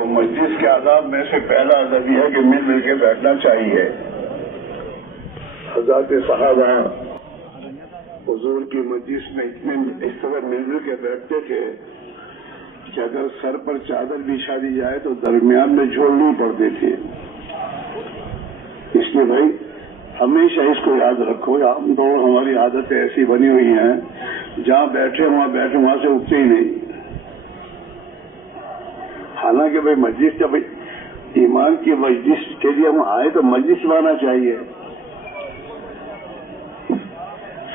تو مجلس کے آداب میں سے پہلا ادب یہ ہے کہ مل مل کے بیٹھنا چاہیے. حضرات صحابہ حضور کی مجلس میں اتنے اس طرح مل مل کے بیٹھتے تھے کہ اگر سر پر چادر بچھا دی جائے تو درمیان میں جھولنی پڑتی تھی. اس لیے بھائی ہمیشہ اس کو یاد رکھو. ہم تو ہماری عادتیں ایسی بنی ہوئی ہیں جہاں بیٹھے وہاں سے اٹھتے ہی نہیں. حالانکہ بھائی مجلس جب ایمان کی مجلس کے لیے ہم آئے تو مجلس لانا چاہیے.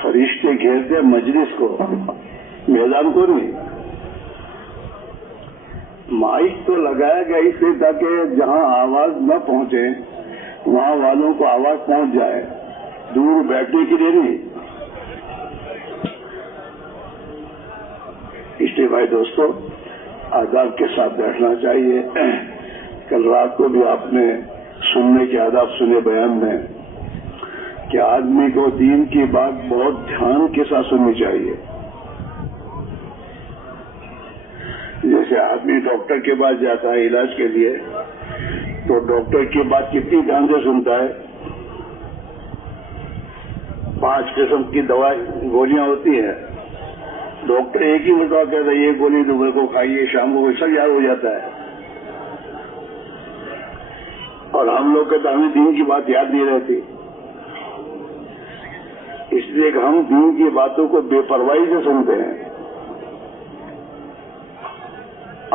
فرشتے گھیرتے مجلس کو، میدان کو نہیں. مائک تو لگایا گیا اس لیے تاکہ جہاں آواز نہ پہنچے وہاں والوں کو آواز پہنچ جائے، دور بیٹھنے کے لیے نہیں. اس لیے بھائی دوستو آداب کے ساتھ بیٹھنا چاہیے. کل رات کو بھی آپ نے سننے کے آداب سنے بیان میں کہ آدمی کو دین کی بات بہت دھیان کے ساتھ سننی چاہیے. جیسے آدمی ڈاکٹر کے پاس جاتا ہے علاج کے لیے تو ڈاکٹر کی بات کتنی دھیان سے سنتا ہے. 5 قسم کی گولیاں ہوتی ہیں. ڈاکٹر ایک ہی مرتبہ کہتا ہے یہ گولی صبح کو کھائیے شام کو سب یاد ہو جاتا ہے. اور ہم لوگ کہتے ہمیں دین کی بات یاد نہیں رہتی. اس لیے کہ ہم دین کی باتوں کو بے پرواہی سے سنتے ہیں،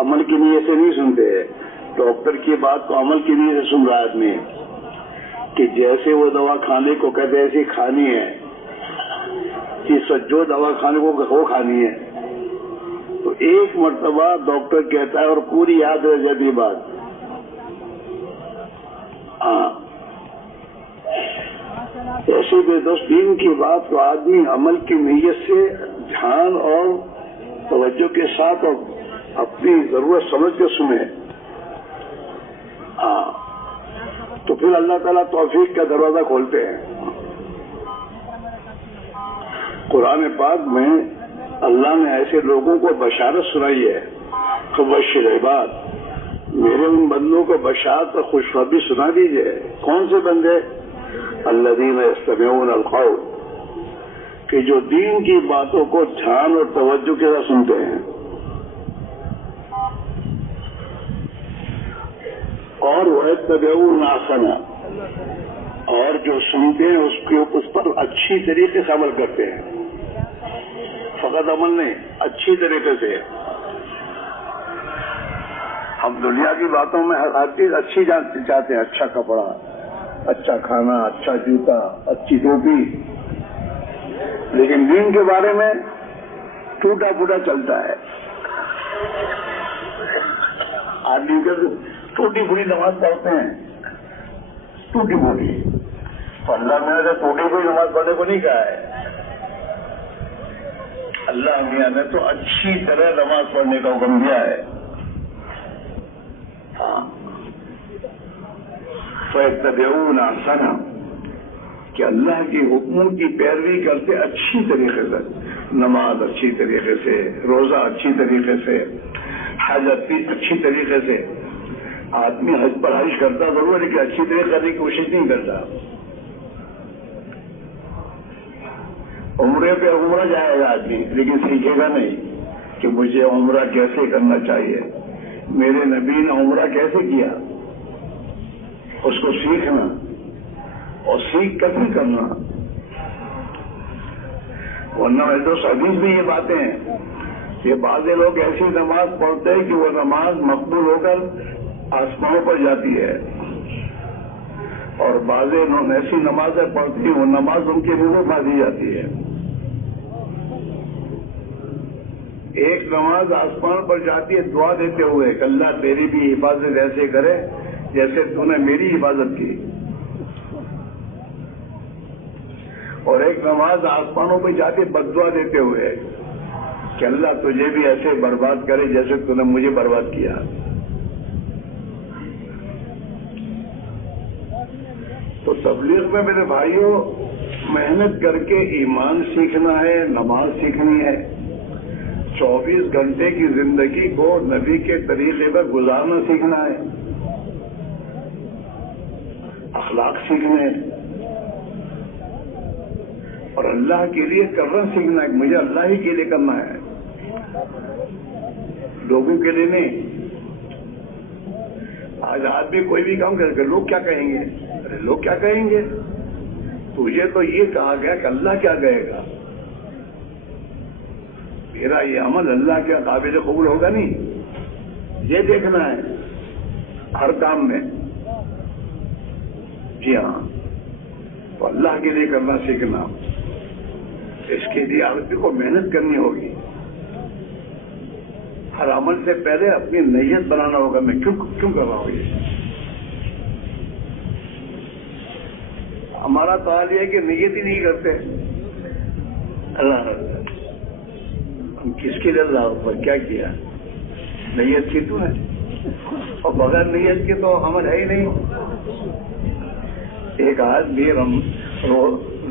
عمل کی نیت سے نہیں سنتے. ڈاکٹر کی بات کو عمل کی نیت سے سن رہا آدمی کہ جیسے وہ دوا کھانے کو کہتے ایسی کھانی ہے کہ جو دوا کھانے کو وہ کھانی ہے. تو ایک مرتبہ ڈاکٹر کہتا ہے اور پوری یاد رہ جاتی بات. ہاں ایسے بے دوست دین کی بات کو آدمی عمل کی نیت سے دھیان اور توجہ کے ساتھ اور اپنی ضرورت سمجھ کے سنے. ہاں تو پھر اللہ تعالیٰ توفیق کا دروازہ کھولتے ہیں. قرآن پاک میں اللہ نے ایسے لوگوں کو بشارت سنائی ہے. فبشر عباد، میرے ان بندوں کو بشارت اور خوشخبری سنا دیجئے. کون سے بندے؟ الذین یستمعون القول، کہ جو دین کی باتوں کو دھیان اور توجہ کے ساتھ سنتے ہیں اور ویتبعون احسنہ، اور جو سنتے ہیں اس پر اچھی طریقے سے عمل کرتے ہیں. فقط عمل نہیں، اچھی طریقے سے. ہم دنیا کی باتوں میں ہر چیز اچھی چاہتے ہیں، اچھا کپڑا، اچھا کھانا، اچھا جوتا، اچھی ٹوپی. لیکن دین کے بارے میں ٹوٹا پھوٹا چلتا ہے. آدمی کے ٹوٹی پھوٹی نماز پڑھتے ہیں، ٹوٹی پھوٹی. تو اللہ نے تو ٹوٹی پھوٹی نماز پڑھنے کو نہیں کہا ہے. اللہ میاں نے تو اچھی طرح نماز پڑھنے کا حکم دیا ہے. فَيَتَّبِعُونَ أَحْسَنَهُ، کہ اللہ کے حکموں کی پیروی کرتے اچھی طریقے سے. نماز اچھی طریقے سے، روزہ اچھی طریقے سے، حج اچھی طریقے سے. آدمی حج پر حج کرتا ضرور ہے لیکن اچھی طریقے کرنے کی کوشش نہیں کرتا. عمرے پہ عمرہ جائے گا آدمی لیکن سیکھے گا نہیں کہ مجھے عمرہ کیسے کرنا چاہیے، میرے نبی نے عمرہ کیسے کیا. اس کو سیکھنا اور سیکھ کر بھی کرنا. ورنہ دوست حدیث بھی یہ باتیں ہیں کہ بعض لوگ ایسی نماز پڑھتے ہیں کہ وہ نماز مقبول ہو کر آسمانوں پر جاتی ہے، اور بعض ایسی نمازیں پڑھتی ہیں وہ نماز ان کے منہ میں پھانسی جاتی ہے. ایک نماز آسمان پر جاتی ہے دعا دیتے ہوئے کہ اللہ تیری بھی حفاظت ایسے کرے جیسے تو نے میری حفاظت کی. اور ایک نماز آسمانوں پہ جاتی بد دعا دیتے ہوئے کہ اللہ تجھے بھی ایسے برباد کرے جیسے تو نے مجھے برباد کیا. تو تبلیغ میں میرے بھائیوں محنت کر کے ایمان سیکھنا ہے، نماز سیکھنی ہے، 24 گھنٹے کی زندگی کو نبی کے طریقے پر گزارنا سیکھنا ہے، اخلاق سیکھنا ہے، اور اللہ کے لیے کرنا سیکھنا ہے کہ مجھے اللہ ہی کے لیے کرنا ہے، لوگوں کے لیے نہیں۔ آج آدمی کوئی بھی کام کرے گا، لوگ کیا کہیں گے؟ ارے لوگ کیا کہیں گے؟ تجھے تو یہ کہا گیا کہ اللہ کیا کہے گا، میرا یہ عمل اللہ کے قابل قبول ہوگا نہیں، یہ دیکھنا ہے ہر کام میں۔ جی ہاں، تو اللہ کے لیے کرنا سیکھنا، اس کے لیے آدمی کو محنت کرنی ہوگی۔ ہر عمل سے پہلے اپنی نیت بنانا ہوگا، میں کیوں کر رہا ہوں یہ۔ ہمارا سوال یہ ہے کہ نیت ہی نہیں کرتے، اللہ ہم کس کے لیے اللہ پر کیا کیا، نیت کی تو ہے، اور بغیر نیت کے تو عمل ہے ہی نہیں۔ ایک آدمی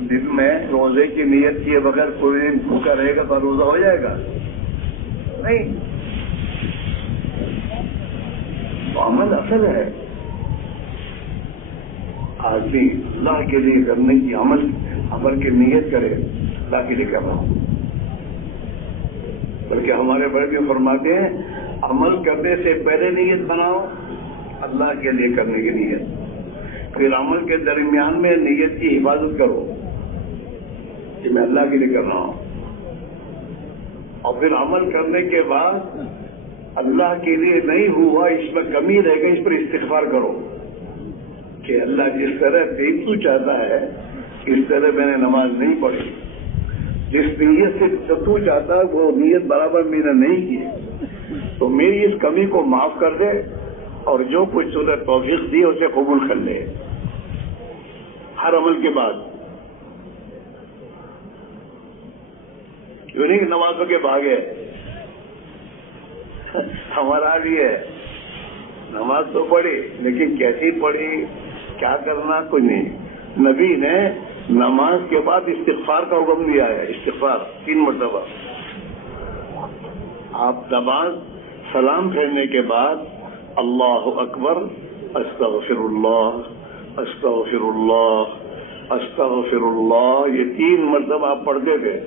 دن میں روزے کی نیت کیے بغیر پورے دن بھوکا رہے گا تو روزہ ہو جائے گا نہیں، تو عمل اصل ہے۔ آدمی اللہ کے لیے کرنے کی عمل کی نیت کرے، اللہ کے لیے کر رہا ہوں۔ بلکہ ہمارے بڑے بھی فرماتے ہیں عمل کرنے سے پہلے نیت بناؤ، اللہ کے لیے کرنے کی نیت، پھر عمل کے درمیان میں نیت کی حفاظت کرو کہ میں اللہ کے لیے کر رہا ہوں، اور پھر عمل کرنے کے بعد اللہ کے لیے نہیں ہوا، اس میں کمی رہ گئی، اس پر استغفار کرو کہ اللہ جس طرح دیکھ تو چاہتا ہے اس طرح میں نے نماز نہیں پڑھی، جس نیت سے تو چاہتا ہے وہ نیت برابر میں نے نہیں کی، تو میری اس کمی کو معاف کر دے، اور جو کچھ تجھے توفیق دی اسے قبول کر لے ہر عمل کے بعد۔ کیوں نہیں نمازوں کے بھاگے؟ ہمارا بھی ہے، نماز تو پڑھی لیکن کیسی پڑھی، کیا کرنا، کچھ نہیں۔ نبی نے نماز کے بعد استغفار کا حکم دیا ہے، استغفار 3 مرتبہ۔ آپ نماز سلام پھیرنے کے بعد اللہ اکبر، استغفر اللہ، استغفر اللہ، استغفر اللہ، یہ 3 مرتبہ آپ پڑھتے تھے۔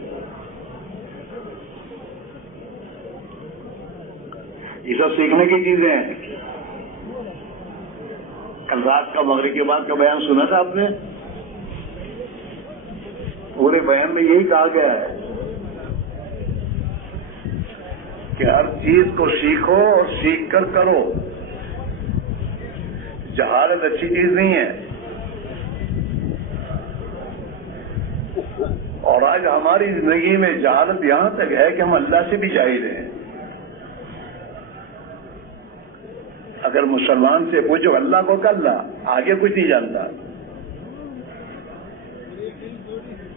یہ سب سیکھنے کی چیزیں ہیں۔ کل رات کا مغرب کے بعد کا بیان سنا تھا آپ نے؟ پورے بیان میں یہی کہا گیا ہے کہ ہر چیز کو سیکھو اور سیکھ کر کرو، جہالت اچھی چیز نہیں ہے۔ اور آج ہماری زندگی میں جہالت یہاں تک ہے کہ ہم اللہ سے بھی جاہل ہیں۔ اگر مسلمان سے پوچھو اللہ کو کیا، اللہ آگے کچھ نہیں جانتا،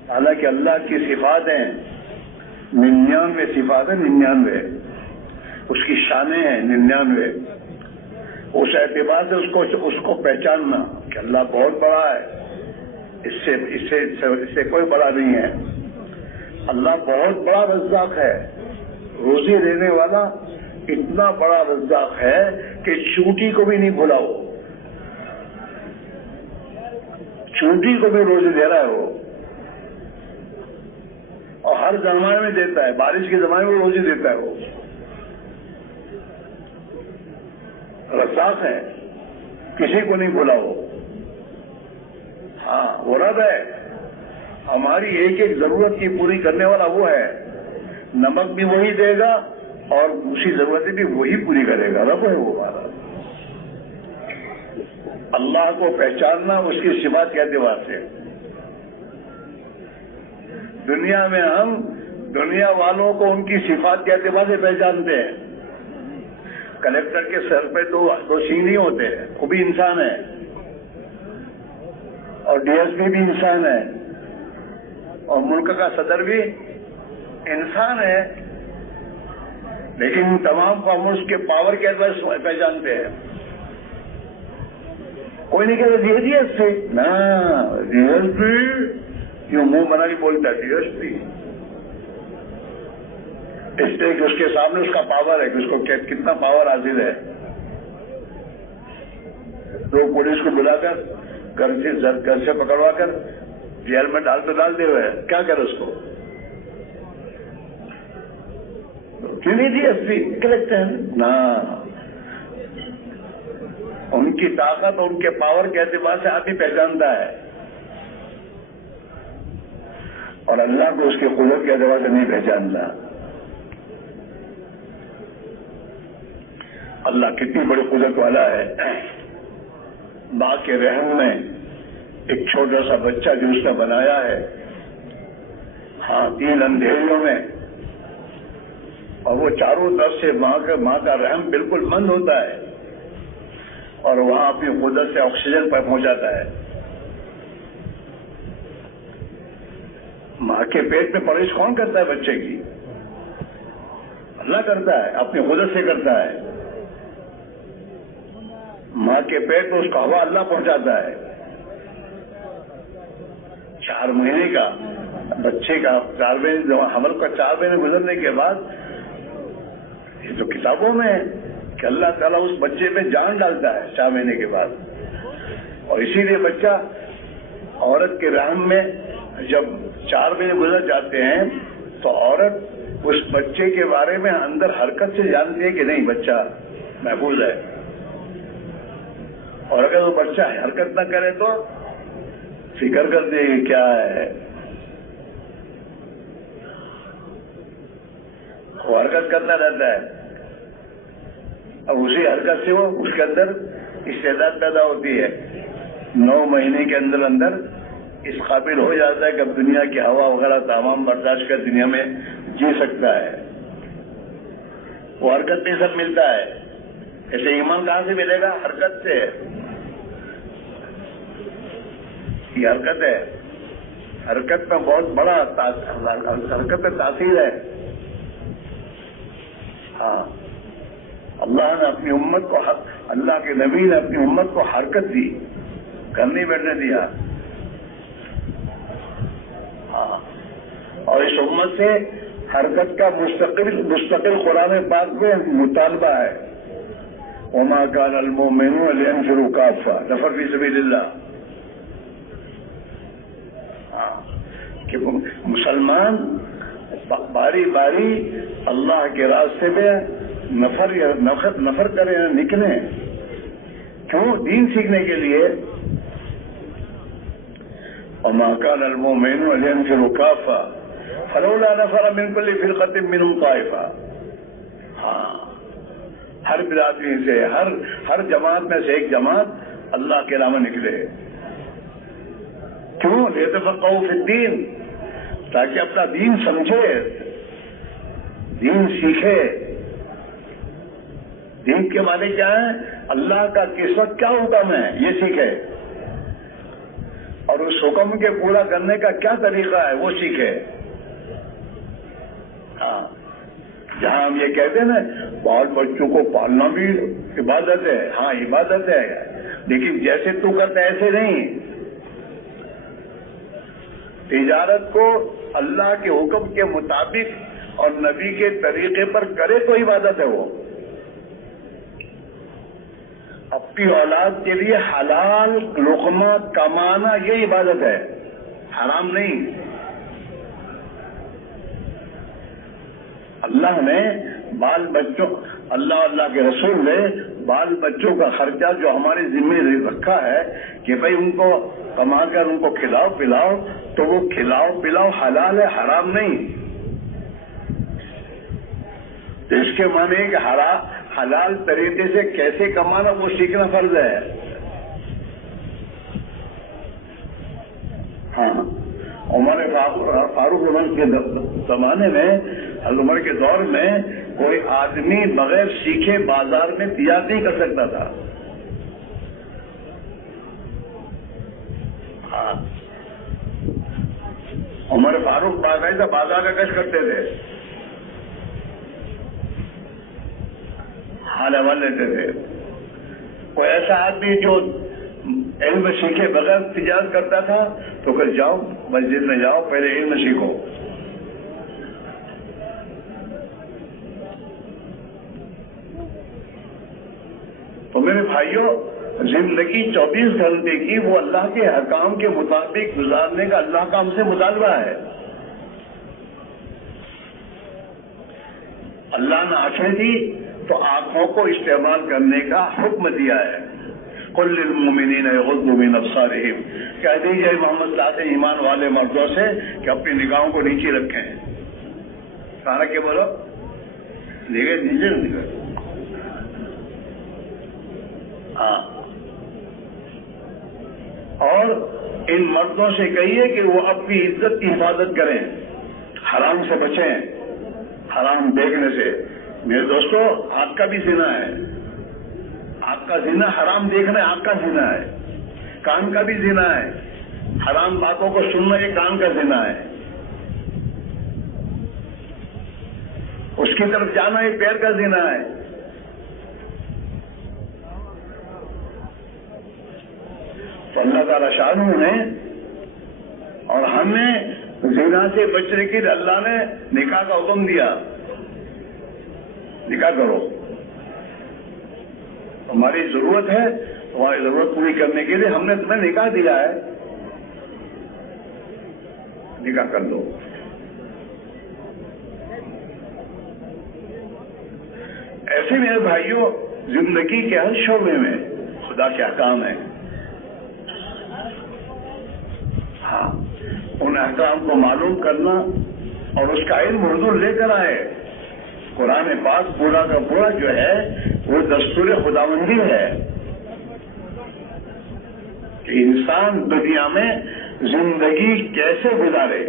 حالانکہ اللہ کی صفات ہیں 99 صفات ہیں، 99 اس کی شانیں ہیں 99۔ اس اعتبار سے اس کو پہچاننا کہ اللہ بہت بڑا ہے، اس سے کوئی بڑا نہیں ہے۔ اللہ بہت بڑا رزاق ہے، روزی دینے والا اتنا بڑا رزاق ہے کہ چونٹی کو بھی نہیں بھلاؤ، چونٹی کو بھی روزی دے رہا ہے وہ، اور ہر زمانے میں دیتا ہے، بارش کے زمانے میں روزی دیتا ہے، وہ رزاق ہے، کسی کو نہیں بھلاؤ۔ ہاں وہ رب ہے، ہماری ایک ایک ضرورت کی پوری کرنے والا وہ ہے، نمک بھی وہی دے گا اور اسی ضرورتیں بھی وہی پوری کرے گا، رب ہے وہ ہمارا۔ اللہ کو پہچاننا اس کی صفات کے اعتبار سے۔ دنیا میں ہم دنیا والوں کو ان کی صفات کے اعتبار سے پہچانتے ہیں۔ کلیکٹر کے سر پہ دو سینگ نہیں ہوتے، وہ بھی انسان ہے، اور ڈی ایس پی بھی انسان ہے، اور ملک کا صدر بھی انسان ہے، لیکن تمام کو ہم اس کے پاور کے اعتبار سے پہچانتے ہیں۔ کوئی نہیں کہتا ڈی ایس پی، نہ ڈی ایس پی کیوں منہ بنا کے بولتا ہے، ڈی ایس پی اس لیے کہ اس کے سامنے اس کا پاور ہے کہ اس کو کتنا پاور حاصل ہے. لوگ پولیس کو بلا کر گھر سے پکڑوا کر جیل میں ڈالتے ہوئے کیا کرے اس کو؟ کیوں نہیں دی ایس پی کلیکٹر نا. ان کی طاقت اور ان کے پاور کے اعتبار سے آدمی پہچانتا ہے اور اللہ کو اس کے قدرت کے اعتبار سے نہیں پہچانتا. اللہ کتنی بڑی قدرت والا ہے. ماں کے رحم میں ایک چھوٹا سا بچہ جو اس نے بنایا ہے، ہاں 3 اندھیریوں میں، اور وہ چاروں طرف سے ماں کا رحم بالکل بند ہوتا ہے اور وہاں اپنی قدرت سے آکسیجن پر پہنچاتا ہے. ماں کے پیٹ میں پرورش کون کرتا ہے بچے کی؟ اللہ کرتا ہے، اپنی قدرت سے کرتا ہے. ماں کے پیٹ میں اس کو ہوا اللہ پہنچاتا ہے. 4 مہینے کا بچے کا 4 مہینے حمل کا 4 مہینے گزرنے کے بعد، یہ تو کتابوں میں ہے کہ اللہ تعالیٰ اس بچے میں جان ڈالتا ہے 4 مہینے کے بعد. اور اسی لیے بچہ عورت کے رحم میں جب 4 مہینے گزر جاتے ہیں تو عورت اس بچے کے بارے میں اندر حرکت سے جانتی ہے کہ نہیں بچہ محفوظ ہے. اور اگر وہ بچہ حرکت نہ کرے تو فکر کرتے ہیں کیا ہے. وہ حرکت کرتا رہتا ہے اور اسی حرکت سے وہ اس کے اندر استعداد پیدا ہوتی ہے. 9 مہینے کے اندر اندر اس قابل ہو جاتا ہے کہ اب دنیا کی ہوا وغیرہ تمام برداشت کر دنیا میں جی سکتا ہے. وہ حرکت میں سب ملتا ہے. ایسے ایمان کہاں سے ملے گا؟ حرکت سے. یہ حرکت ہے. حرکت میں بہت بڑا حرکت میں تاثیر ہے. ہاں، اللہ نے اپنی امت کو، اللہ کے نبی نے اپنی امت کو حرکت دی، گھر نہیں بیٹھنے دیا. ہاں، اور اس امت سے حرکت کا مستقل قرآن پاک میں مطالبہ ہے. وما كان المؤمنون لينفروا كافة نفر في سبيل الله. کہ مسلمان باری باری اللہ کے راستے میں نفر کریں، نکلیں. کیوں؟ دین سیکھنے کے لیے. وما كان المؤمنون لينفروا كافة فلولا نفر من كل فرقة منهم طائفة. ہاں، ہر برادری سے، ہر جماعت میں سے ایک جماعت اللہ کے راہ میں نکلے. کیوں؟ لیتفقہوا فی الدین، تاکہ اپنا دین سمجھے، دین سیکھے. دین کے معنی کیا ہے؟ اللہ کا کس وقت کیا حکم ہے یہ سیکھے، اور اس حکم کے پورا کرنے کا کیا طریقہ ہے وہ سیکھے. ہاں، جہاں ہم یہ کہتے ہیں نا بال بچوں کو پالنا بھی عبادت ہے. ہاں عبادت ہے، لیکن جیسے تو کرتا ہے ایسے نہیں. تجارت کو اللہ کے حکم کے مطابق اور نبی کے طریقے پر کرے تو عبادت ہے. وہ اپنی اولاد کے لیے حلال لقمہ کمانا یہ عبادت ہے، حرام نہیں. اللہ نے بال بچوں، اللہ کے رسول نے بال بچوں کا خرچہ جو ہمارے ذمہ رکھا ہے کہ بھائی ان کو کما کر ان کو کھلاؤ پلاؤ، تو وہ کھلاؤ پلاؤ حلال ہے، حرام نہیں. تو اس کے معنی ہے کہ حلال طریقے سے کیسے کمانا وہ سیکھنا فرض ہے. ہاں، عمر فاروق کے زمانے میں، عمر کے دور میں کوئی آدمی بغیر سیکھے بازار میں تجارت نہیں کر سکتا تھا. ہاں، عمر فاروق باقاعدہ بازار کا گشت کرتے تھے، حال حوال لیتے تھے. کوئی ایسا آدمی جو علم سیکھے بغیر تجارت کرتا تھا تو پھر جاؤ مسجد میں جاؤ، پہلے علم سیکھو. تو میرے بھائیوں، زندگی 24 گھنٹے کی وہ اللہ کے احکام کے مطابق گزارنے کا اللہ کا ہم سے مطالبہ ہے۔ اللہ نے آنکھیں دی تو آنکھوں کو استعمال کرنے کا حکم دیا ہے۔ قل للمؤمنین یغضوا من ابصارہم، کہہ دیجیے محمد صلی اللہ علیہ وسلم ایمان والے مردوں سے کہ اپنی نگاہوں کو نیچے رکھیں۔ کہا کہ بولو نگاہ نیچے نگاہ، ہاں، اور ان مردوں سے کہیے کہ وہ اپنی عزت کی حفاظت کریں، حرام سے بچیں، حرام دیکھنے سے۔ میرے دوستو، آنکھ کا بھی زنا ہے، آنکھ کا زنا حرام دیکھنا آنکھ کا زنا ہے، کان کا بھی زنا ہے، حرام باتوں کو سننا یہ کان کا زنا ہے، اس کی طرف جانا یہ پیر کا زنا ہے۔ تو اللہ تعالیٰ شانہ نے اور ہمیں زنا سے بچنے کے لیے اللہ نے نکاح کا حکم دیا، نکاح کرو۔ ہماری ضرورت ہے، ہماری ضرورت پوری کرنے کے لیے ہم نے تمہیں نکاح دیا ہے، نکاح کر دو۔ ایسے میرے بھائیوں، زندگی کے ہر شعبے میں خدا کے احکام ہیں، ہاں، ان احکام کو معلوم کرنا اور اس کا علم حضور لے کر آئے۔ قرآن پاک پورا کا پورا جو ہے وہ دستور خداوندی ہے کہ انسان دنیا میں زندگی کیسے گزارے،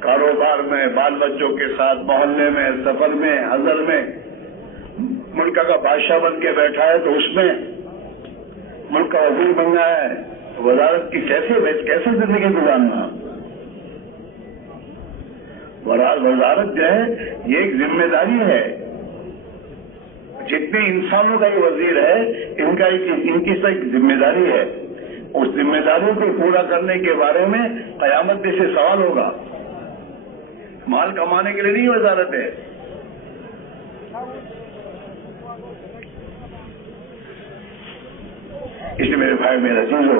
کاروبار میں، بال بچوں کے ساتھ، محلے میں، سفر میں، حضر میں، ملک کا بادشاہ بن کے بیٹھا ہے تو اس میں ملک کا وزیر بن گیا ہے، وزارت کی کیسے زندگی گزارنا۔ وزارت جو ہے یہ ایک ذمہ داری ہے، جتنے انسانوں کا یہ وزیر ہے ان کی ایک ذمہ داری ہے، اس ذمہ داری کو پورا کرنے کے بارے میں قیامت میں سے سوال ہوگا۔ مال کمانے کے لیے نہیں وزارت ہے، اس لیے میرے بھائی میرے عزیزو،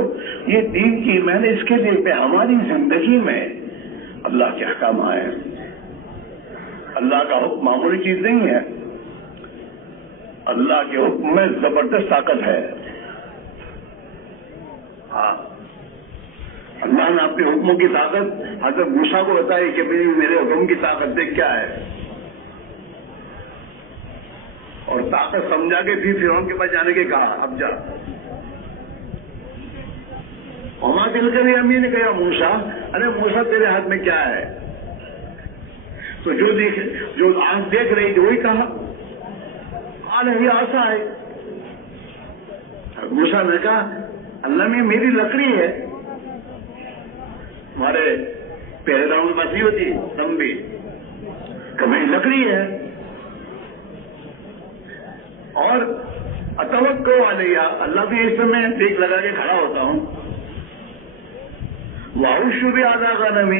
یہ دین کی میں نے اس کے لیے پہ ہماری زندگی میں اللہ کے احکام آئے۔ اللہ کا حکم معمولی چیز نہیں ہے، اللہ کے حکم میں زبردست طاقت ہے۔ ہاں، اللہ نے اپنے حکموں کی طاقت حضرت موسیٰ کو بتائی کہ میرے حکم کی طاقت دیکھ کیا ہے، اور طاقت سمجھا کے پھر فرعون کے پاس جانے کے کہا اب جا۔ وما تلک بیمینک نے کہا موسیٰ، ارے موسیٰ تیرے ہاتھ میں کیا ہے؟ تو جو آنکھ دیکھ رہی تھی وہی کہا قال ہی عصا ہے۔ موسیٰ نے کہا اللہ میں میری لکڑی ہے، ہمارے پہلے میں بسی ہوتی لمبی، کہ میری لکڑی ہے، اور اتوکل علیہ، اللہ بھی اس میں ٹیک لگا کے کھڑا ہوتا ہوں، وَأَعُوذُ بِعَذَابِ غَنَمِ،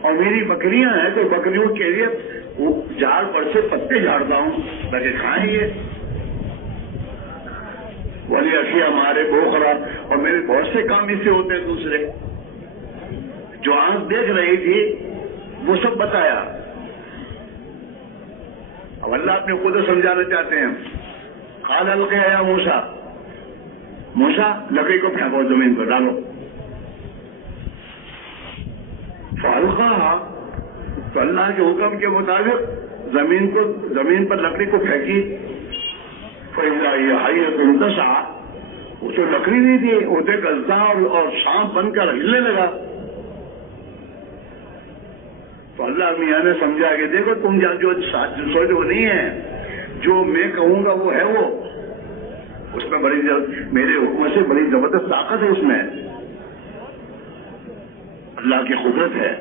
اور میری بکریاں ہیں تو بکریوں کے لیے وہ جھاڑ پر سے پتے جھاڑتا ہوں تاکہ کھائیں یہ، ولی اشیاء ہمارے بوخرا، اور میرے بہت سے کام اس سے ہوتے ہیں دوسرے۔ جو آنکھ دیکھ رہی تھی وہ سب بتایا۔ اب اللہ اپنے خود سمجھانا چاہتے ہیں، قال القیٰ یا موسیٰ، موسیٰ لکڑی کو پھینکو زمین پر ڈالو۔ فالقاہا، تو اللہ کے حکم کے مطابق زمین پر لکڑی کو پھینکی، فَإِذَا هِيَ حَيَّةٌ تَسْعَىٰ، وہ تو لکڑی نہیں تھی، وہ تو گزدہ اور سانپ بن کر ہلنے لگا۔ تو اللہ میاں نے سمجھا کہ دیکھو تم جو سوچ وہ نہیں ہے، جو میں کہوں گا وہ ہے، وہ اس میں بڑی میرے حکم سے بڑی زبردست طاقت ہے، اس میں اللہ کی قدرت ہے۔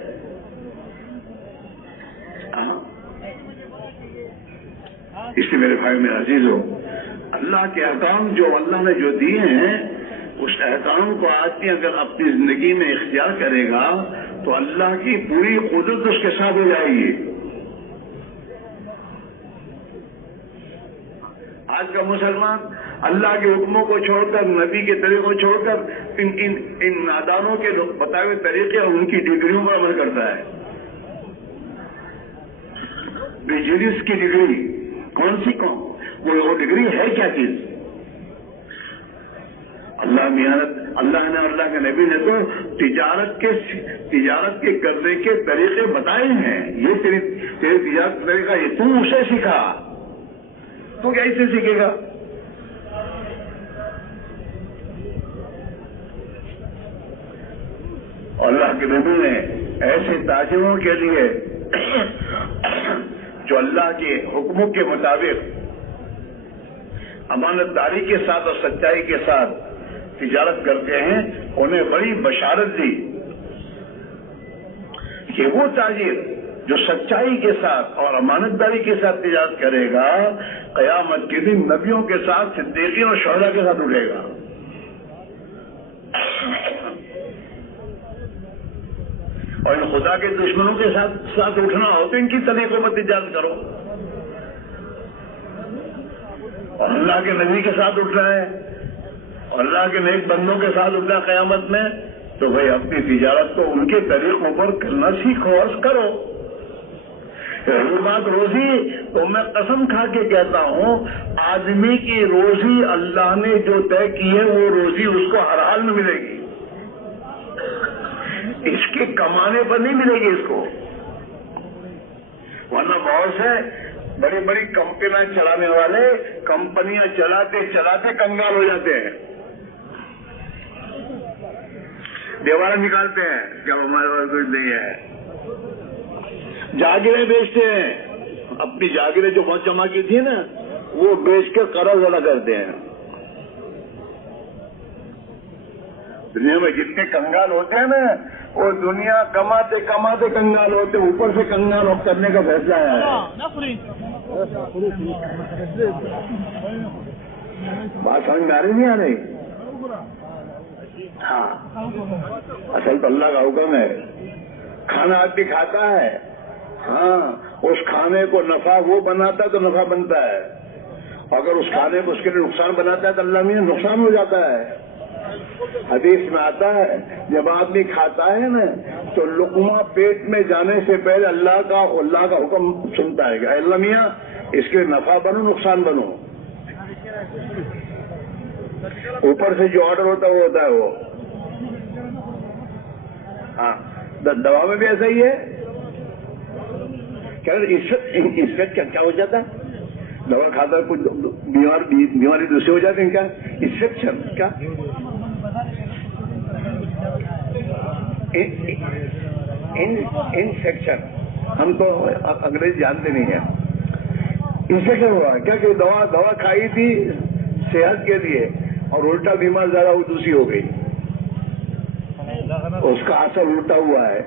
اس لیے میرے بھائی میرے عزیزو، اللہ کے احکام جو اللہ نے جو دیے ہیں، اس احکام کو آدمی اگر اپنی زندگی میں اختیار کرے گا تو اللہ کی پوری قدرت اس کے ساتھ ہو جائے گی۔ آج کا مسلمان اللہ کے حکموں کو چھوڑ کر، نبی کے طریقوں کو چھوڑ کر ان نادانوں کے بتائے ہوئے طریقے اور ان کی ڈگریوں پر عمل کرتا ہے. بزنس کی ڈگری کون سی وہ ڈگری ہے کیا چیز؟ اللہ نے اللہ کے نبی نے تو تجارت کے کرنے کے طریقے بتائے ہیں. یہ تیری تجارت کا طریقہ، یہ تم اسے سکھا، تو کیسے سیکھے گا؟ اللہ کے نبی نے ایسے تاجروں کے لیے جو اللہ کے حکموں کے مطابق امانت داری کے ساتھ اور سچائی کے ساتھ تجارت کرتے ہیں، انہیں بڑی بشارت دی کہ وہ تاجر جو سچائی کے ساتھ اور امانت داری کے ساتھ تجارت کرے گا، قیامت کے دن نبیوں کے ساتھ، صدیقین اور شہداء کے ساتھ اٹھے گا. اور ان خدا کے دشمنوں کے ساتھ اٹھنا ہو تو ان کی طریقوں میں تجارت کرو. اور اللہ کے نبی کے ساتھ اٹھنا ہے اور اللہ کے نیک بندوں کے ساتھ اٹھنا قیامت میں، تو بھائی اپنی تجارت کو ان کے طریقوں پر کرنا سیکھو اور کرو. رہی بات روزی، تو میں قسم کھا کے کہتا ہوں، آدمی کی روزی اللہ نے جو طے کی ہے وہ روزی اس کو ہر حال میں ملے گی. اس کے کمانے پر نہیں ملے گی اس کو. ورنہ بہت سے بڑی بڑی کمپنیاں چلانے والے کمپنیاں چلاتے چلاتے کنگال ہو جاتے ہیں، دیواریں نکالتے ہیں کہ اب ہمارے پاس کچھ نہیں ہے. جاگیریں بیچتے ہیں، اپنی جاگیریں جو بہت جمع کی تھی نا وہ بیچ کر قرض ادا کرتے ہیں. دنیا میں جتنے کنگال ہوتے ہیں نا، وہ دنیا کماتے کماتے کنگال ہوتے، اوپر سے کنگال کرنے کا فیصلہ آیا ہے. بات سمجھ میں آ رہی نہیں آ رہی؟ ہاں، اصل تو اللہ کا حکم ہے. کھانا آدمی کھاتا ہے، ہاں، اس کھانے کو نفع وہ بناتا ہے تو نفع بنتا ہے. اگر اس کھانے کو اس کے لیے نقصان بناتا ہے تو اللہ میں نقصان ہو جاتا ہے. حدیث میں آتا ہے جب آدمی کھاتا ہے نا تو لقمہ پیٹ میں جانے سے پہلے اللہ کا حکم سنتا ہے کہ اللہ میاں اس کے نفع بنو نقصان بنو. اوپر سے جو آرڈر ہوتا ہے وہ ہوتا ہے وہ. ہاں، دوا میں بھی ایسا ہی ہے. کیا ہو جاتا ہے؟ دوا کھاتا ہے کچھ بیماری دوسری ہو جاتی ہے. کیا انفیکشن؟ کیا انفیکشن؟ ہم تو انگریزی جانتے نہیں ہیں. انفیکشن ہوا کیا کہ دوا کھائی تھی صحت کے لیے اور الٹا بیمار زیادہ وہ دوسری ہو گئی. اس کا اثر الٹا ہوا ہے،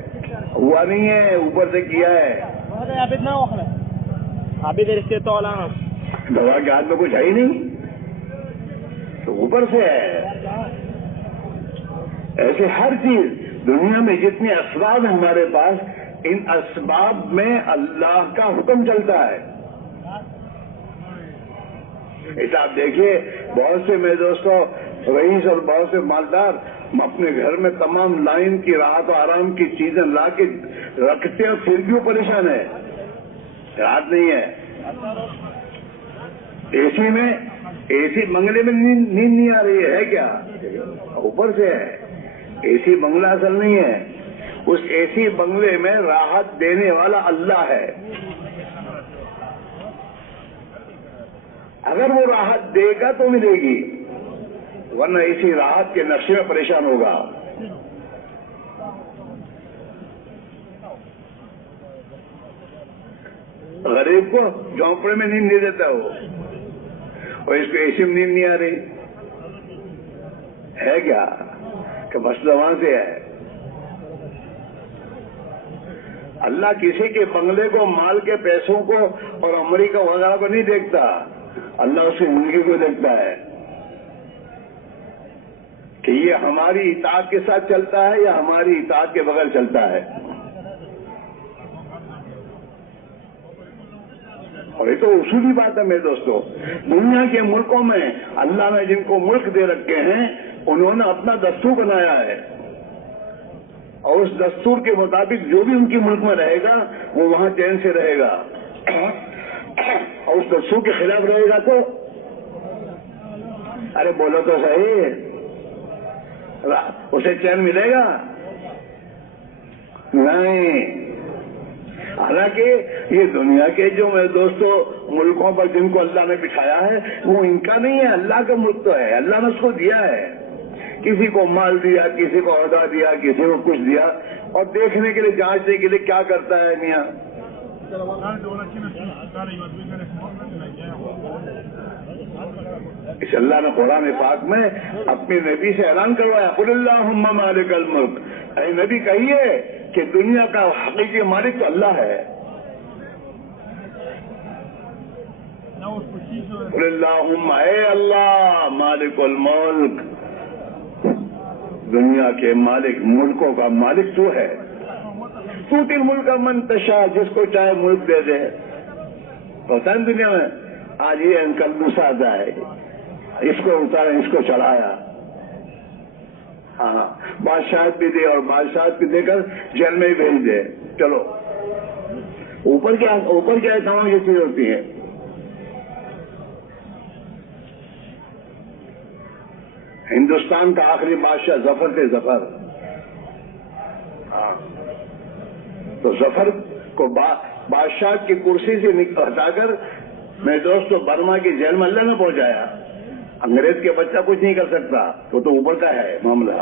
ہوا نہیں ہے، اوپر سے کیا ہے. دوا کے ہاتھ میں کچھ ہے ہی نہیں، تو اوپر سے ہے. ایسے ہر چیز دنیا میں جتنے اسباب ہیں ہمارے پاس، ان اسباب میں اللہ کا حکم چلتا ہے. ایسا آپ دیکھیے بہت سے میرے دوستوں رئیس اور بہت سے مالدار اپنے گھر میں تمام لائن کی راحت و آرام کی چیزیں لا کے رکھتے ہیں، پھر بھی وہ پریشان ہے، رات نہیں ہے. اے سی بنگلے میں نیند نہیں آ رہی ہے کیا؟ اوپر سے ہے. اے سی بنگلہ اصل نہیں ہے، اس اے سی بنگلے میں راحت دینے والا اللہ ہے. اگر وہ راحت دے گا تو ملے گی، ورنہ اسی راحت کے نقشے میں پریشان ہوگا. غریب کو جھونپڑے میں نیند نہیں دیتا وہ، اور اس کو اے سی میں نیند نہیں آ رہی ہے کیا؟ کہ مسئلہ وہاں سے ہے. اللہ کسی کے بنگلے کو، مال کے پیسوں کو اور امریکہ وغیرہ کو نہیں دیکھتا، اللہ اس کی زندگی کو دیکھتا ہے کہ یہ ہماری اطاعت کے ساتھ چلتا ہے یا ہماری اطاعت کے بغیر چلتا ہے. اور یہ تو اصولی بات ہے میرے دوستوں. دنیا کے ملکوں میں اللہ نے جن کو ملک دے رکھے ہیں انہوں نے اپنا دستور بنایا ہے، اور اس دستور کے مطابق جو بھی ان کے ملک میں رہے گا وہ وہاں چین سے رہے گا، اور اس دستور کے خلاف رہے گا تو ارے بولو تو صحیح، اسے چین ملے گا نہیں. حالانکہ یہ دنیا کے جو میرے دوستوں ملکوں پر جن کو اللہ نے بٹھایا ہے وہ ان کا نہیں ہے، اللہ کا ملک تو ہے، اللہ نے اس کو دیا ہے. کسی کو مال دیا، کسی کو عہدہ دیا، کسی کو کچھ دیا، اور دیکھنے کے لیے جانچنے کے لیے کیا کرتا ہے میاں. اس اللہ نے قرآن پاک میں اپنے نبی سے اعلان کروایا، قل اللہم مالک الملک، اے نبی کہیے کہ دنیا کا حقیقی مالک تو اللہ ہے. قل اللہم، اے اللہ مالک الملک، دنیا کے مالک، ملکوں کا مالک تو ہے. تؤتی الملک من تشاء، جس کو چاہے ملک دے دے. پتہ ہے دنیا میں آج یہ انکل دوسرا ہے، اس کو اتارا، اس کو چڑھایا. ہاں بادشاہت بھی دے اور بادشاہت بھی دے کر جیل میں ہی بھیج دے. چلو اوپر کیا تمام یہ چیز ہوتی ہے. ہندوستان کا آخری بادشاہ ظفر تھے، ظفر. ہاں تو ظفر کو بادشاہ کی کرسی سے ہٹا کر میرے دوست کو برما کی جیل میں اللہ نے پہنچایا. انگریز کے بچہ کچھ نہیں کر سکتا، وہ تو اوپر کا ہے معاملہ.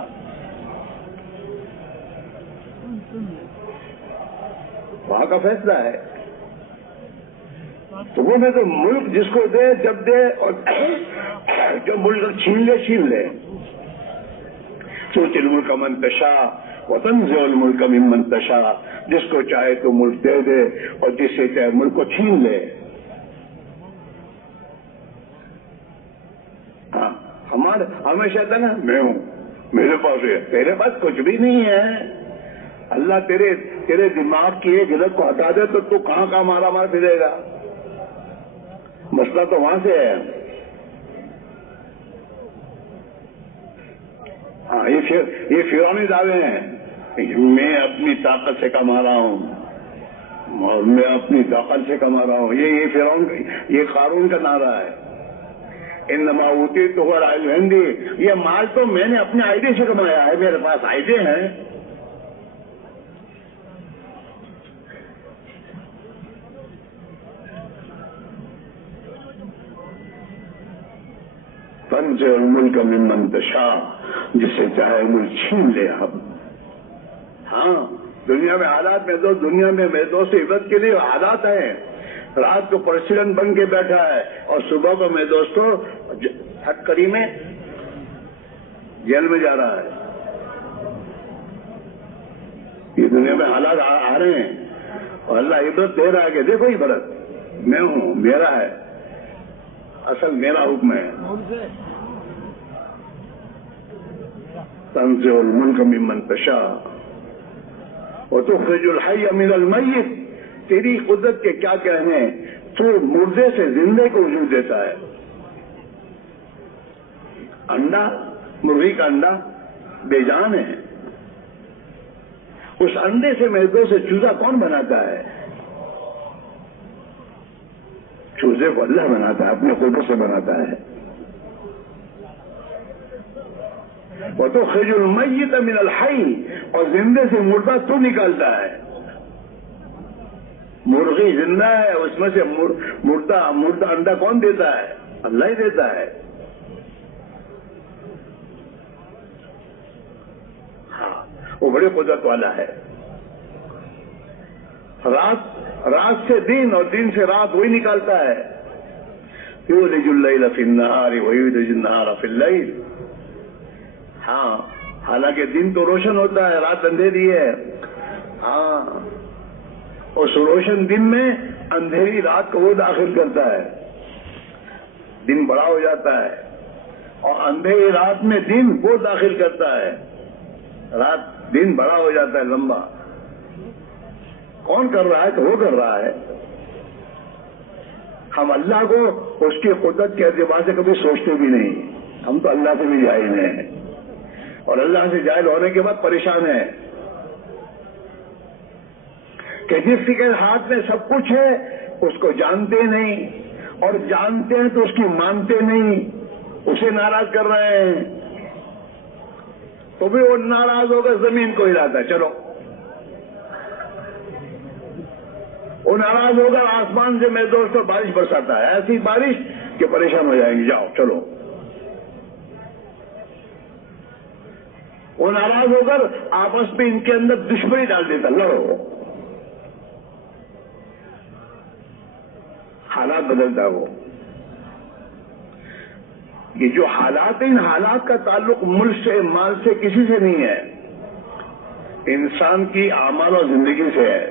وہاں کا فیصلہ ہے. تو وہ میں تو ملک جس کو دے جب دے، اور جو ملک چھین لے. تؤتی الملک من تشاء وتنزع الملک ممن تشاء، جس کو چاہے تو ملک دے دے اور جس سے چاہے ملک کو چھین لے. ہاں ہمیشہ تھا نا میں ہوں، میرے پاس ہے، تیرے پاس کچھ بھی نہیں ہے. اللہ تیرے دماغ کی ایک جھلک کو ہٹا دے تو تو کہاں مارا پھرے گا. مسئلہ تو وہاں سے ہے. ہاں یہ فرعونی دعوے ہیں، میں اپنی طاقت سے کما رہا ہوں اور میں اپنی طاقت سے کما رہا ہوں. یہ فرعون، یہ قارون کا نعرہ ہے. انما اوتیتہ علی علم عندی، یہ مال تو میں نے اپنے آئیڈے سے کمایا ہے، میرے پاس آئیڈے ہیں. تنزع الملک ممن تشاء، جس سے چاہے ملک چھین لے. ہم ہاں دنیا میں حالات میں تو دنیا میں میرے دوست عبادت کے لیے حالات ہیں. رات کو پریسیڈنٹ بن کے بیٹھا ہے اور صبح کو میرے دوستوں حق کری میں جیل میں جا رہا ہے. یہ دنیا میں حالات آ رہے ہیں اور اللہ عبرت دے رہا ہے کہ دیکھو عبرت میں ہوں، میرا ہے، اصل میرا حکم ہے. تنزع الملک ممن تشاء وتخرج الحی من المیت، تیری قدرت کے کیا کہنے، تو مردے سے زندے کو وجود دیتا ہے. انڈا، مرغی کا انڈا بے جان ہے، اس انڈے سے میدوں سے چوزا کون بناتا ہے؟ چوزے کو اللہ بناتا ہے، اپنے قدرت سے بناتا ہے. وتخرج المیت من الحی، اور زندے سے مردہ تو نکالتا ہے. مرغی زندہ ہے، اس میں سے مردہ انڈا کون دیتا ہے؟ اللہ ہی دیتا ہے. ہاں وہ بڑے قدرت والا ہے. رات سے دن اور دن سے رات وہی نکالتا ہے. یولج اللیل فی النہار ویولج النہار فی اللیل. ہاں حالانکہ دن تو روشن ہوتا ہے، رات اندھیری ہے. ہاں اس روشن دن میں اندھیری رات کو وہ داخل کرتا ہے، دن بڑا ہو جاتا ہے. اور اندھیری رات میں دن وہ داخل کرتا ہے، دن بڑا ہو جاتا ہے، لمبا. کون کر رہا ہے؟ تو وہ کر رہا ہے. ہم اللہ کو اس کی قدرت کے اعتبار سے کبھی سوچتے بھی نہیں. ہم تو اللہ سے بھی جاہل ہیں اور اللہ سے جاہل ہونے کے بعد پریشان ہیں کہ جس کے ہاتھ میں سب کچھ ہے اس کو جانتے نہیں اور جانتے ہیں تو اس کی مانتے نہیں, اسے ناراض کر رہے ہیں. تو بھی وہ ناراض ہو کر زمین کو ہلاتا ہے, چلو. وہ ناراض ہوگا آسمان سے میرے دوست بارش برساتا ہے, ایسی بارش کہ پریشان ہو جائیں گے, جاؤ چلو. وہ ناراض ہو کر آپس میں ان کے اندر دشمنی ڈال دیتا, لڑو. حالات بدلتا وہ. یہ جو حالات ہیں, ان حالات کا تعلق ملک سے, مال سے, کسی سے نہیں ہے, انسان کی اعمال اور زندگی سے ہے.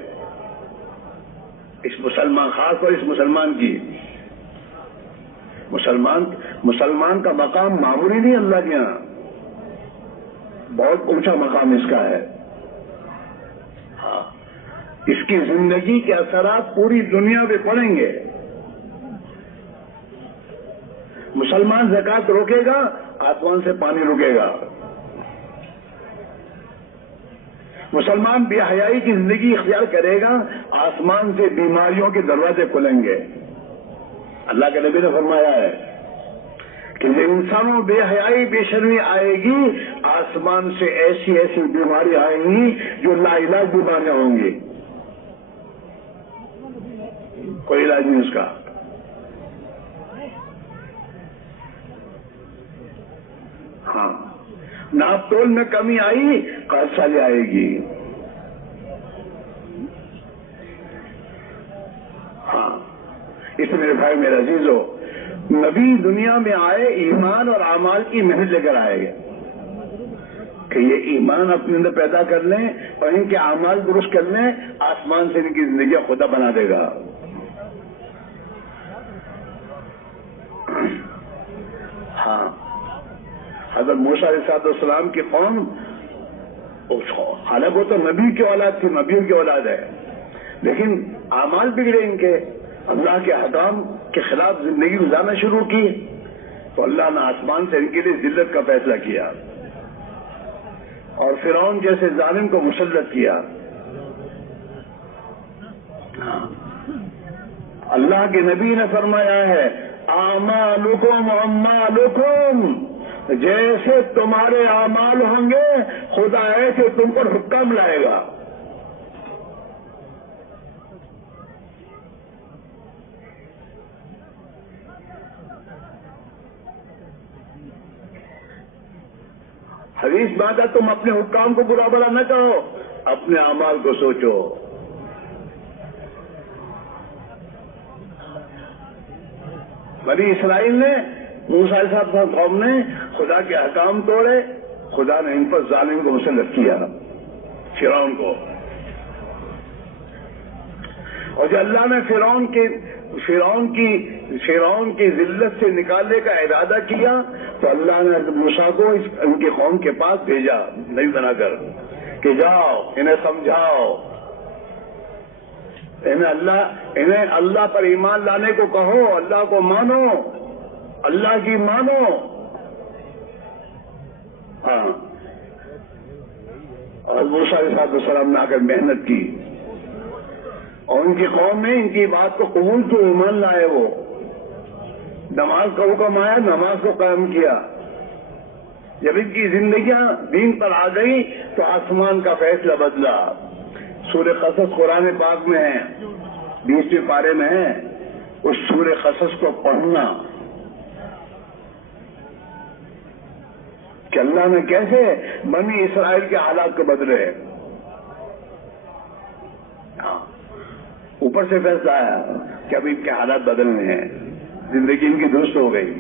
اس مسلمان, خاص طور اس مسلمان کی, مسلمان کا مقام معمولی نہیں اللہ کے یہاں, بہت اونچا مقام اس کا ہے. ہاں, اس کی زندگی کے اثرات پوری دنیا پہ پڑیں گے. مسلمان زکات روکے گا, آسمان سے پانی رکے گا. مسلمان بے حیائی کی زندگی اختیار کرے گا, آسمان سے بیماریوں کے دروازے کھلیں گے. اللہ کے نبی نے فرمایا ہے کہ جب انسانوں بے حیائی بے شرمی آئے گی, آسمان سے ایسی ایسی بیماری آئیں گی جو لا علاج بیماریاں ہوں گی, کوئی علاج نہیں اس کا. ہاں, ناپ تول میں کمی آئی, قرض سالی آئے گی. ہاں, اس میرے بھائی میرے عزیزو, نبی دنیا میں آئے ایمان اور اعمال کی محنت لے کر آئے گا کہ یہ ایمان اپنے اندر پیدا کر لیں اور ان کے اعمال درست کر لیں, آسمان سے ان کی زندگی خدا بنا دے گا. ہاں, حضرت موسیٰ علیہ السلام کی قوم, حالانکہ وہ تو نبی کی اولاد تھی, نبیوں کی اولاد ہے, لیکن اعمال بگڑے ان کے, اللہ کے احکام کے خلاف زندگی گزارنا شروع کی, تو اللہ نے آسمان سے ان کے لیے ذلت کا فیصلہ کیا اور فرعون جیسے ظالم کو مسلط کیا. اللہ کے نبی نے فرمایا ہے, اعمالکم اعمالکم, جیسے تمہارے اعمال ہوں گے خدا ایسے تم پر حکم لائے گا. حدیث بات ہے, تم اپنے حکام کو برا بلا نہ کہو, اپنے اعمال کو سوچو. بنی اسرائیل نے, موسیٰ علیہ السلام قوم نے خدا کے احکام توڑے, خدا نے ان پر ظالم کو مسلط کیا, فرعون کو. اور جب اللہ نے فرعون کی ذلت سے نکالنے کا ارادہ کیا تو اللہ نے موسیٰ کو ان کی قوم کے پاس بھیجا نبی بنا کر کہ جاؤ انہیں سمجھاؤ, انہیں اللہ پر ایمان لانے کو کہو, اللہ کو مانو, اللہ کی مانو. ہاں, اور موسیٰ علیہ السلام نے آ کر محنت کی اور ان کی قوم نے ان کی بات کو قبول کی, ایمان لائے. وہ نماز کا حکم آیا, نماز کو قائم کیا. جب ان کی زندگیاں دین پر آ گئی تو آسمان کا فیصلہ بدلا. سورہ قصص قرآن پاک میں ہے, 20ویں پارے میں ہے. اس سورہ قصص کو پڑھنا کہ اللہ نے کیسے بنی اسرائیل کے حالات کو بدلے. اوپر سے فیصلہ آیا کہ اب ان کے حالات بدلنے ہیں, زندگی ان کی درست ہو گئی.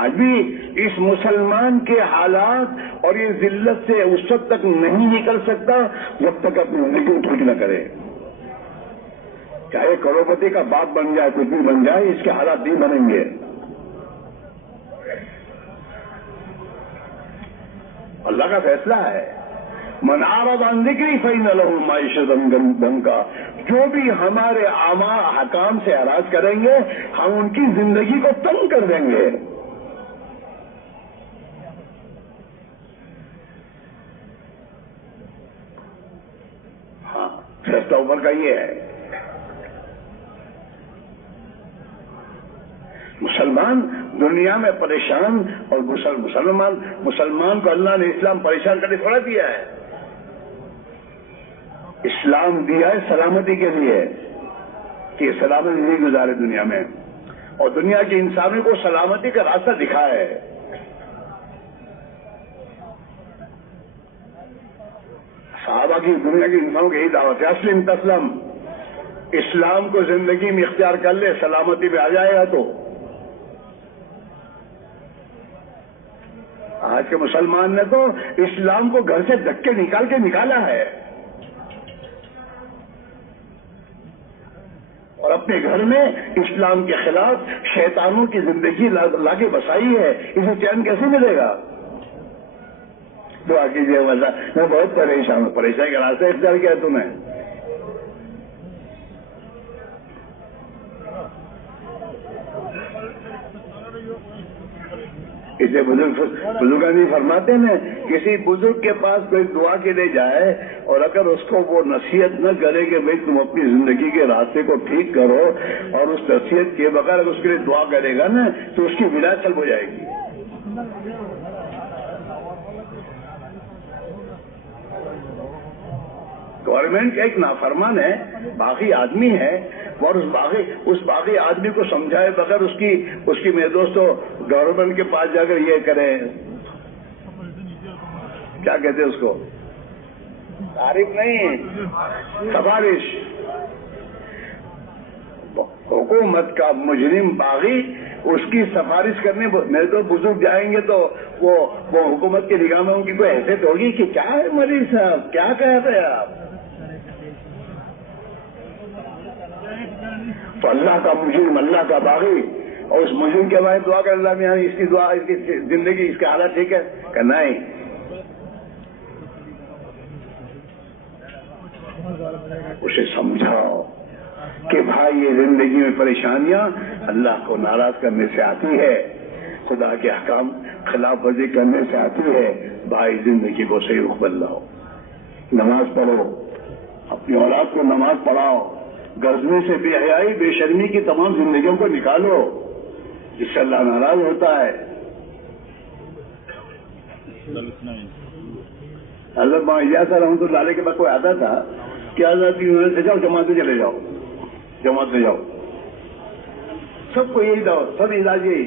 آج بھی اس مسلمان کے حالات اور یہ ذلت سے اس وقت تک نہیں نکل سکتا جب تک اپنی زندگی ٹھیک نہ کرے. چاہے کروڑپتی کا باپ بن جائے, کچھ بھی بن جائے, اس کے حالات نہیں بنیں گے. اللہ کا فیصلہ ہے. من اعرض عن ذکری فإن له معیشۃ ضنکا، جو بھی ہمارے حکام سے اعراض کریں گے ہم ان کی زندگی کو تنگ کر دیں گے۔ ہاں فیصلہ اوپر کا یہ ہے۔ مسلمان دنیا میں پریشان، اور مسلمان کو اللہ نے اسلام پریشان کرنے تھوڑا دیا ہے، اسلام دیا ہے سلامتی کے لیے کہ یہ سلامتی نہیں گزارے دنیا میں، اور دنیا کے انسانوں کو سلامتی کا راستہ دکھایا ہے۔ صحابہ کی دنیا کے انسانوں کی یہی دعوت ہے، اسلم تسلم، اسلام کو زندگی میں اختیار کر لے سلامتی میں آ جائے گا۔ تو آج کے مسلمان نے تو اسلام کو گھر سے دھکے نکال کے نکالا ہے، اور اپنے گھر میں اسلام کے خلاف شیطانوں کی زندگی لا کے بسائی ہے، اسے چین کیسے ملے گا؟ دعا کیجیے اللہ، میں بہت پریشان ہوں، پریشانی کا راستہ اختیار کیا ہے تمہیں؟ اسے بزرگان فرماتے ہیں کسی بزرگ کے پاس کوئی دعا کے لیے جائے اور اگر اس کو وہ نصیحت نہ کرے کہ بھئی تم اپنی زندگی کے راستے کو ٹھیک کرو، اور اس نصیحت کے بغیر اس کے لیے دعا کرے گا نا تو اس کی ولایت سلب ہو جائے گی۔ گورنمنٹ کا ایک نافرمان ہے، باغی آدمی ہے، اور اس باغی آدمی کو سمجھائے بغیر اس کی میرے دوستو گورنمنٹ کے پاس جا کر یہ کریں، کیا کہتے ہیں اس کو، تعریف نہیں، سفارش۔ حکومت کا مجرم باغی اس کی سفارش کرنے میرے تو بزرگ جائیں گے تو وہ حکومت کے نگاہ میں ان کی کوئی حیثیت ہوگی کہ کیا ہے مریض صاحب، کیا کہتے ہیں آپ؟ تو اللہ کا مجرم، اللہ کا باغی، اور اس مجرم کے بعد دعا کر اللہ میں اس کی دعا، اس کی زندگی، اس کا حالت ٹھیک ہے کہ نہیں؟ اسے سمجھاؤ کہ بھائی یہ زندگی میں پریشانیاں اللہ کو ناراض کرنے سے آتی ہے، خدا کے احکام خلاف ورزی کرنے سے آتی ہے۔ بھائی زندگی کو صحیح رخ بدلاؤ، نماز پڑھو، اپنی اولاد کو نماز پڑھاؤ، غرضی سے بے حیائی بے شرمی کی تمام زندگیوں کو نکالو جس سے اللہ ناراض ہوتا ہے۔ حضرت مولانا رحمۃ اللہ علیہ کے پاس کوئی آتا تھا کہ حضرت سے جاؤ جماعت میں چلے جاؤ، جماعت میں جاؤ، سب کو یہی دعوت، سب علاج یہی،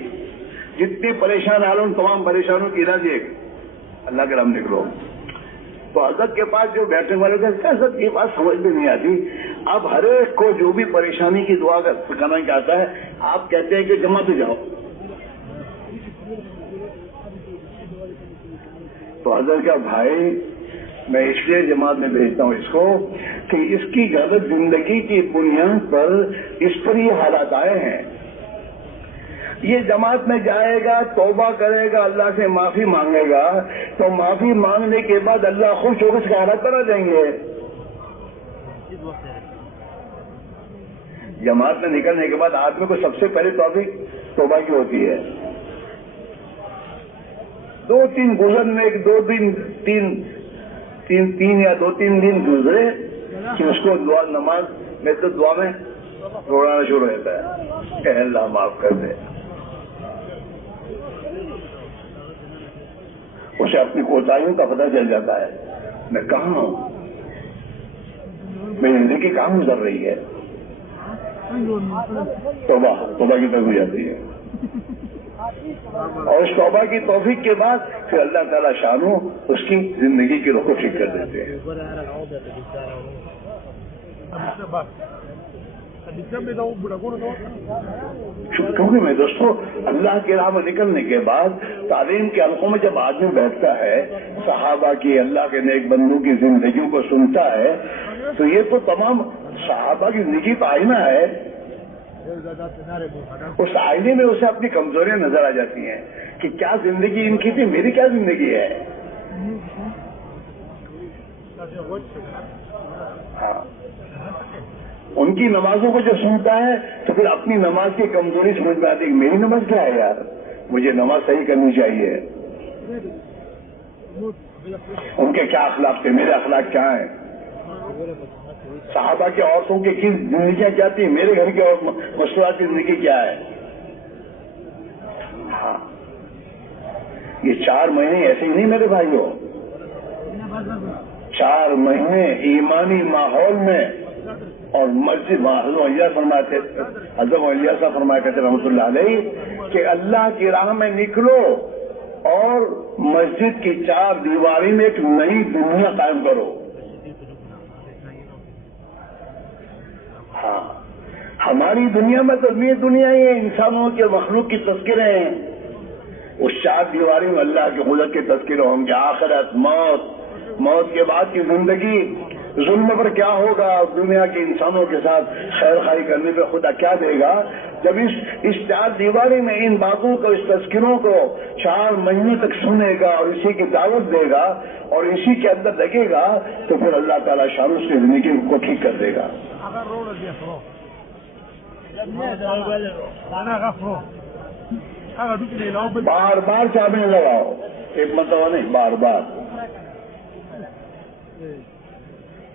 جتنے پریشان حال ہوں تمام پریشانوں کی علاج ایک، اللہ کے نام نکلو۔ تو حضرت کے پاس جو بیٹھنے والے تھے حضرت کی بات سمجھ میں نہیں آتی، اب ہر ایک کو جو بھی پریشانی کی دعا کرنا چاہتا ہے آپ کہتے ہیں کہ جماعت میں جاؤ، تو حضرت کا بھائی میں اس لیے جماعت میں بھیجتا ہوں اس کو کہ اس کی غلط زندگی کی بنیاد پر اس پر یہ حالات آئے ہیں۔ یہ جماعت میں جائے گا، توبہ کرے گا، اللہ سے معافی مانگے گا، تو معافی مانگنے کے بعد اللہ خوش ہو کر اس کا حالات کرا دیں گے۔ جماعت میں نکلنے کے بعد آدمی کو سب سے پہلے توفیق توبہ کی ہوتی ہے، دو تین دن گزرے کہ اس کو دعا نماز میں تو دعا میں روڑانا شروع ہوتا ہے کہ اللہ معاف کر دے، اسے اپنی کوتاہیوں کا پتہ چل جاتا ہے، میں کہاں ہوں، میری زندگی کہاں گزر رہی ہے، توبہ کی طرف ہو جاتی ہے، اور اس توبہ کی توفیق کے بعد پھر اللہ تعالیٰ شانو اس کی زندگی کی رخ کو ٹھیک کر دیتے ہیں۔ کیونکہ میں دوستو اللہ کے راہ میں نکلنے کے بعد تعلیم کے حلقوں میں جب آدمی بیٹھتا ہے، صحابہ کی، اللہ کے نیک بندوں کی زندگیوں کو سنتا ہے، تو یہ تو تمام صحابہ کی زندگی کا آئینہ ہے، اس آئینے میں اسے اپنی کمزوریاں نظر آ جاتی ہیں کہ کیا زندگی ان کی تھی، میری کیا زندگی ہے۔ ہاں، ان کی نمازوں کو جو سنتا ہے تو پھر اپنی نماز کی کمزوری سمجھ میں آتی ہے. میری نماز کیا ہے یار، مجھے نماز صحیح کرنی چاہیے. ان کے کیا اخلاق تھے، میرے اخلاق کیا ہیں. صحابہ کے عورتوں کی زندگیاں کیا تھی، میرے گھر کے مصروفات کی زندگی کیا ہے. ہاں، یہ 4 مہینے ایسے ہی نہیں میرے بھائیوں. 4 مہینے ایمانی ماحول میں، اور مسجد حضرت علیہ صاحب فرمایا کرتے رحمۃ اللہ علیہ کہ اللہ کی راہ میں نکلو اور مسجد کی 4 دیواری میں ایک نئی دنیا قائم کرو. ہاں، ہماری دنیا میں تو یہ دنیا ہی ہے، انسانوں کے مخلوق کی تذکرے ہیں. اس 4 دیواری میں اللہ کے قدرت کے تذکرے ہوں گے. آخرت، موت کے بعد کی زندگی، ظلم پر کیا ہوگا، دنیا کے انسانوں کے ساتھ خیر خائی کرنے پہ خدا کیا دے گا. جب اس 4 دیواری میں ان باتوں کو، اس تذکروں کو 4 مہینے تک سنے گا اور اسی کی دعوت دے گا اور اسی کے اندر لگے گا تو پھر اللہ تعالیٰ شان اس کی زندگی کو ٹھیک کر دے گا. بار بار چابیں لگاؤ، ایک مرتبہ نہیں، بار بار.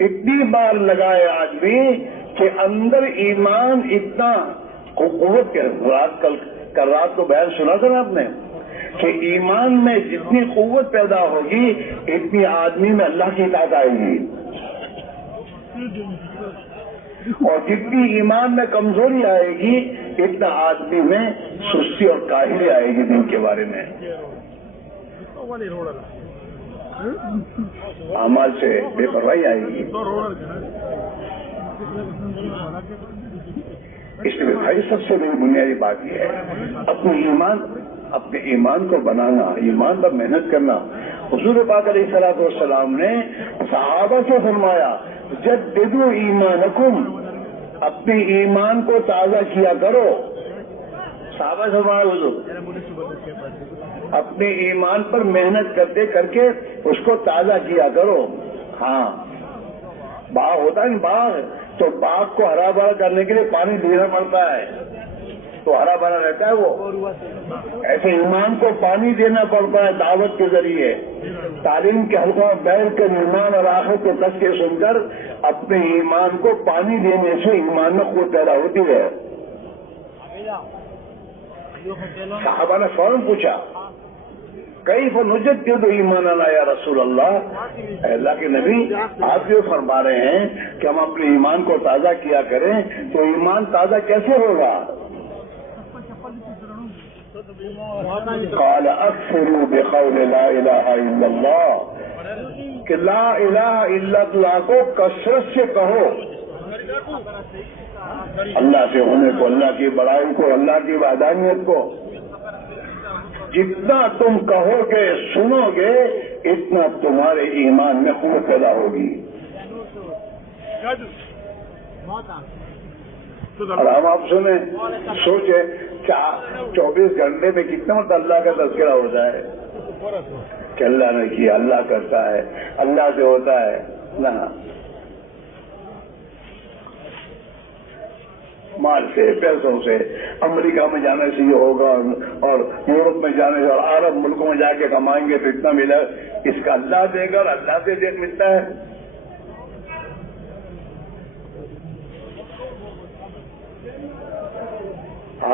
اتنی بار لگائے آدمی کہ اندر ایمان اتنا قوت کے کل رات کو بیان سنا تھا نا آپ نے کہ ایمان میں جتنی قوت پیدا ہوگی اتنی آدمی میں اللہ کی اطاعت آئے گی، اور جتنی ایمان میں کمزوری آئے گی اتنا آدمی میں سستی اور کاہلی آئے گی دین کے بارے میں. اعمال سے بے پرواہی آئے گی. اس لیے بھائی سب سے بڑی بنیادی بات یہ ہے اپنے ایمان کو بنانا، ایمان پر محنت کرنا. حضور پاک علیہ الصلوۃ والسلام نے صحابہ سے فرمایا جددوا ایمانکم، اپنے ایمان کو تازہ کیا کرو. صحابہ سے فرمایا حضور اپنے ایمان پر محنت کرتے کر کے اس کو تازہ کیا کرو. ہاں، باغ ہوتا ہے نا، باغ تو باغ کو ہرا بھرا کرنے کے لیے پانی دینا پڑتا ہے تو ہرا بھرا رہتا ہے وہ. ایسے ایمان کو پانی دینا پڑتا ہے دعوت کے ذریعے، تعلیم کے حلقوں میں بیٹھ کر ایمان اور آخرت کو کس کے سن کر اپنے ایمان کو پانی دینے سے ایمان میں قوت پیدا ہوتی ہے. صحابہ نے فوراً پوچھا کیف نجدد ایماننا یا رسول اللہ، اللہ کے نبی آپ جو فرما رہے ہیں کہ ہم اپنے ایمان کو تازہ کیا کریں تو ایمان تازہ کیسے ہوگا. قال اکثروا بقول لا الہ الا اللہ، کہ لا الہ الا اللہ کو کثرت سے کہو، اللہ سے ہونے کو، اللہ کی بڑائی کو، اللہ کی وحدانیت کو. جتنا تم کہو گے سنو گے اتنا تمہارے ایمان میں قوت پیدا ہوگی. اور ہم آپ سنیں، سوچے 24 گھنٹے میں کتنا مرتبہ اللہ کا تذکرہ ہوتا ہے کہ اللہ نے کیا، اللہ کرتا ہے، اللہ سے ہوتا ہے نہ. مال سے، پیسوں سے، امریکہ میں جانے سے یہ ہوگا اور یورپ میں جانے سے اور عرب ملکوں میں جا کے کمائیں گے تو اتنا ملا، اس کا اللہ دے گا اور اللہ سے دے ملتا ہے.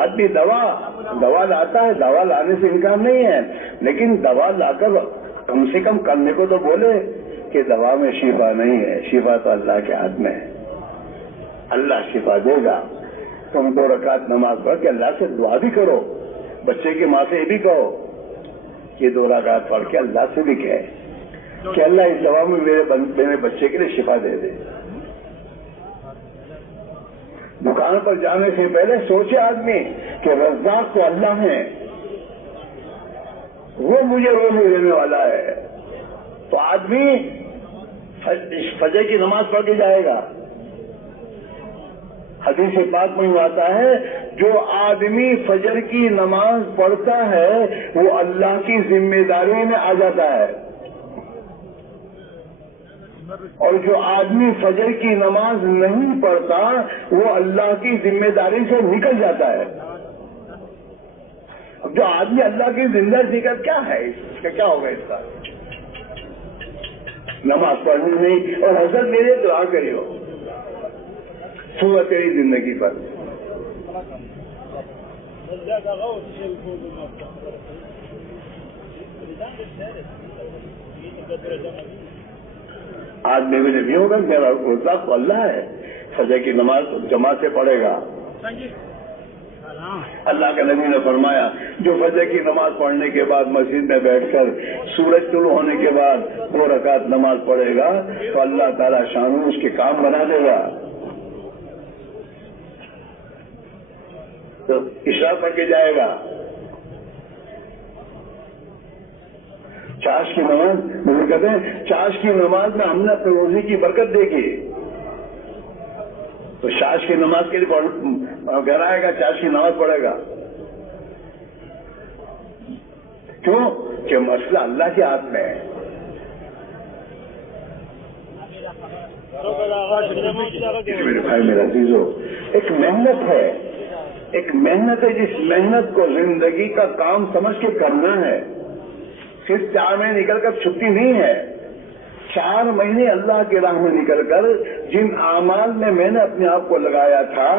آدمی دوا لاتا ہے، دوا لانے سے انکار نہیں ہے، لیکن دوا لا کر کم سے کم کرنے کو تو بولے کہ دوا میں شفا نہیں ہے، شفا تو اللہ کے ہاتھ میں ہے، اللہ شفا دے گا. تم 2 رکعت نماز پڑھ کے اللہ سے دعا بھی کرو، بچے کی ماں سے یہ بھی کہو کہ 2 رکعت پڑھ کے اللہ سے بھی کہے کہ اللہ اس دوا میں میرے بچے کے لیے شفا دے دے. دکان پر جانے سے پہلے سوچے آدمی کہ رزاق تو اللہ ہے، وہ مجھے روزی دینے والا ہے، تو آدمی فجر کی نماز پڑھ کے جائے گا. حدیث پاک میں آتا ہے جو آدمی فجر کی نماز پڑھتا ہے وہ اللہ کی ذمہ داری میں آ جاتا ہے. اور جو آدمی فجر کی نماز نہیں پڑھتا وہ اللہ کی ذمہ داری سے نکل جاتا ہے. اب جو آدمی اللہ کی ذمہ داری نکل کیا ہے اس کا کیا ہوگا اس کا؟ نماز پڑھنی نہیں. اور حضرت میرے دعا کریو صبح تیری زندگی پر. آج میں نے بھی ہوگا میرا روزہ تو اللہ ہے. فجر کی نماز جماعت سے پڑھے گا. اللہ کے نبی نے فرمایا جو فجر کی نماز پڑھنے کے بعد مسجد میں بیٹھ کر سورج طلوع ہونے کے بعد 2 رکعت نماز پڑھے گا تو اللہ تعالیٰ شانو اس کے کام بنا دے گا. تو عشاء پڑھ کے جائے گا. چاش کی نماز مجھے کہتے ہیں چاش کی نماز میں ہم نے اپنے روزی کی برکت دیکھی. تو چاش کی نماز کے لیے گھر آئے گا چاش کی نماز پڑھے گا. کیوں کہ مسئلہ اللہ کے ہاتھ میں ہے. میرے بھائی میرا عزیزو ایک محنت ہے جس محنت کو زندگی کا کام سمجھ کے کرنا ہے. صرف 4 مہینے نکل کر چھٹی نہیں ہے. 4 مہینے اللہ کی راہ میں نکل کر جن اعمال میں میں نے اپنے آپ کو لگایا تھا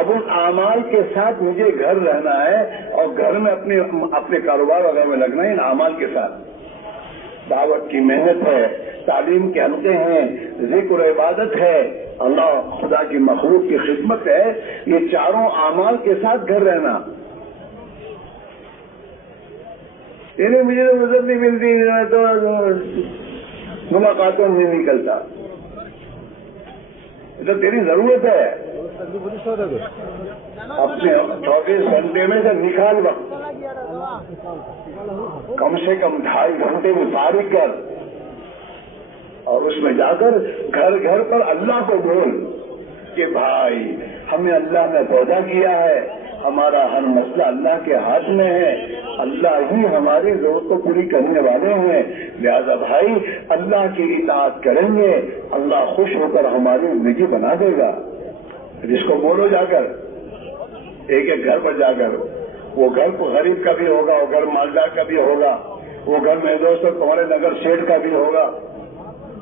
اب ان اعمال کے ساتھ مجھے گھر رہنا ہے اور گھر میں اپنے کاروبار وغیرہ میں لگنا ہے. ان اعمال کے ساتھ دعوت کی محنت ہے, تعلیم کے حلقے ہیں, ذکر و عبادت ہے, اللہ خدا کی مخلوق کی خدمت ہے. یہ چاروں اعمال کے ساتھ گھر رہنا. انہیں مجھے مدد نہیں ملتی تو ملاقاتوں نہیں نکلتا. تو تیری ضرورت ہے اپنے 24 گھنٹے میں سے نکال وقت کم سے کم 2.5 گھنٹے میں فارغ کر اور اس میں جا کر گھر گھر پر اللہ کو بول کہ بھائی ہمیں اللہ نے پیدا کیا ہے, ہمارا ہر مسئلہ اللہ کے ہاتھ میں ہے, اللہ ہی ہماری ضرورت کو پوری کرنے والے ہیں. لہذا بھائی اللہ کی اطاعت کریں گے, اللہ خوش ہو کر ہماری زندگی بنا دے گا. جس کو بولو جا کر ایک ایک گھر پر جا کر, وہ گھر کو غریب کا بھی ہوگا, وہ گھر مالدار کا بھی ہوگا, وہ گھر میں دوستوں تمہارے نگر شیٹ کا بھی ہوگا,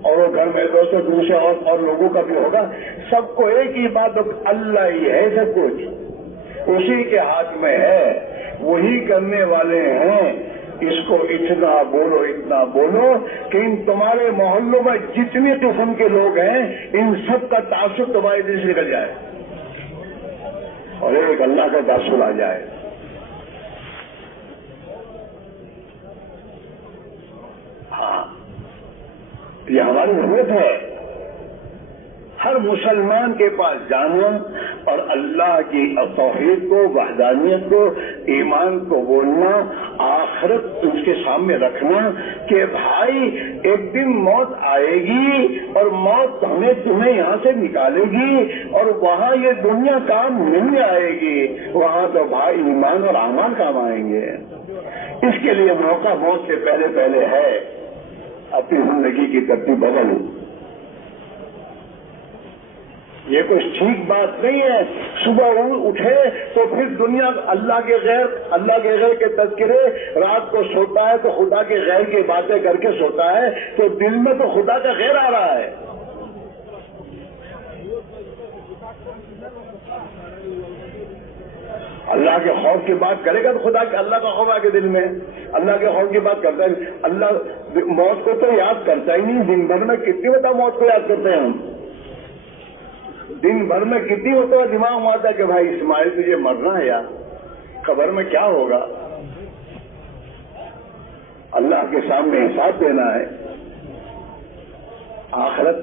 اور وہ گھر میں دوستوں دوسرے اور لوگوں کا بھی ہوگا. سب کو ایک ہی بات, اللہ ہی ہے سب کچھ, اسی کے ہاتھ میں ہے, وہی کرنے والے ہیں. اس کو اتنا بولو کہ ان تمہارے محلوں میں جتنی قسم کے لوگ ہیں ان سب کا تعصب تمہارے دل سے نکل جائے اور ایک اللہ کا تعصب آ جائے. ہاں یہ ہماری ضرورت ہے. ہر مسلمان کے پاس جانا اور اللہ کی توحید کو, وحدانیت کو, ایمان کو بولنا, آخرت اس کے سامنے رکھنا کہ بھائی ایک دن موت آئے گی اور موت ہمیں تمہیں یہاں سے نکالے گی اور وہاں یہ دنیا کام نہیں آئے گی, وہاں تو بھائی ایمان اور اعمال کام آئیں گے. اس کے لیے موقع موت سے پہلے ہے. اپنی زندگی کی ترتیب بدل. یہ کوئی ٹھیک بات نہیں ہے. صبح اٹھے تو پھر دنیا اللہ کے غیر کے تذکرے, رات کو سوتا ہے تو خدا کے غیر کی باتیں کر کے سوتا ہے تو دل میں تو خدا کا غیر آ رہا ہے. اللہ کے خوف کی بات کرے گا تو اللہ کا خوف آ کے دل میں, اللہ کے خوف کی بات کرتا ہے. اللہ موت کو تو یاد کرتا ہی نہیں. دن بھر میں کتنی بتا موت کو یاد کرتے ہیں ہم. دن بھر میں کتنی ہوتا ہے دماغ میں آتا ہے کہ بھائی اسماعیل تجھے مرنا ہے یار, قبر میں کیا ہوگا, اللہ کے سامنے حساب دینا ہے, آخرت.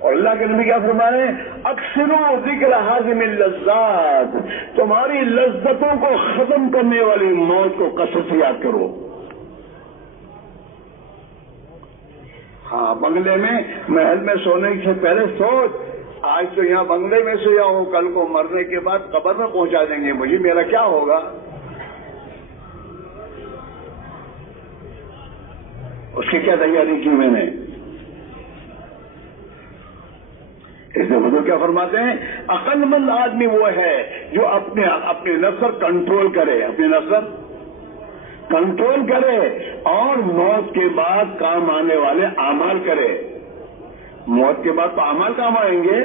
اور اللہ کے نبی کیا فرمائے, اکثروا ذکر حازم اللذات, تمہاری لذتوں کو ختم کرنے والی موت کو کثرت سے یاد کرو. ہاں بنگلے میں محل میں سونے سے پہلے سوچ, آج تو یہاں بنگلے میں سویا ہوں, کل کو مرنے کے بعد قبر میں پہنچا دیں گے مجھے, میرا کیا ہوگا. اس کی کیا تیاری کی میں نے؟ اس لیے حضور کیا فرماتے ہیں؟ عقل مند آدمی وہ ہے جو اپنے نفس کنٹرول کرے، اپنے نفس کنٹرول کرے اور موت کے بعد کام آنے والے اعمال کرے۔ موت کے بعد تو اعمال کام آئیں گے،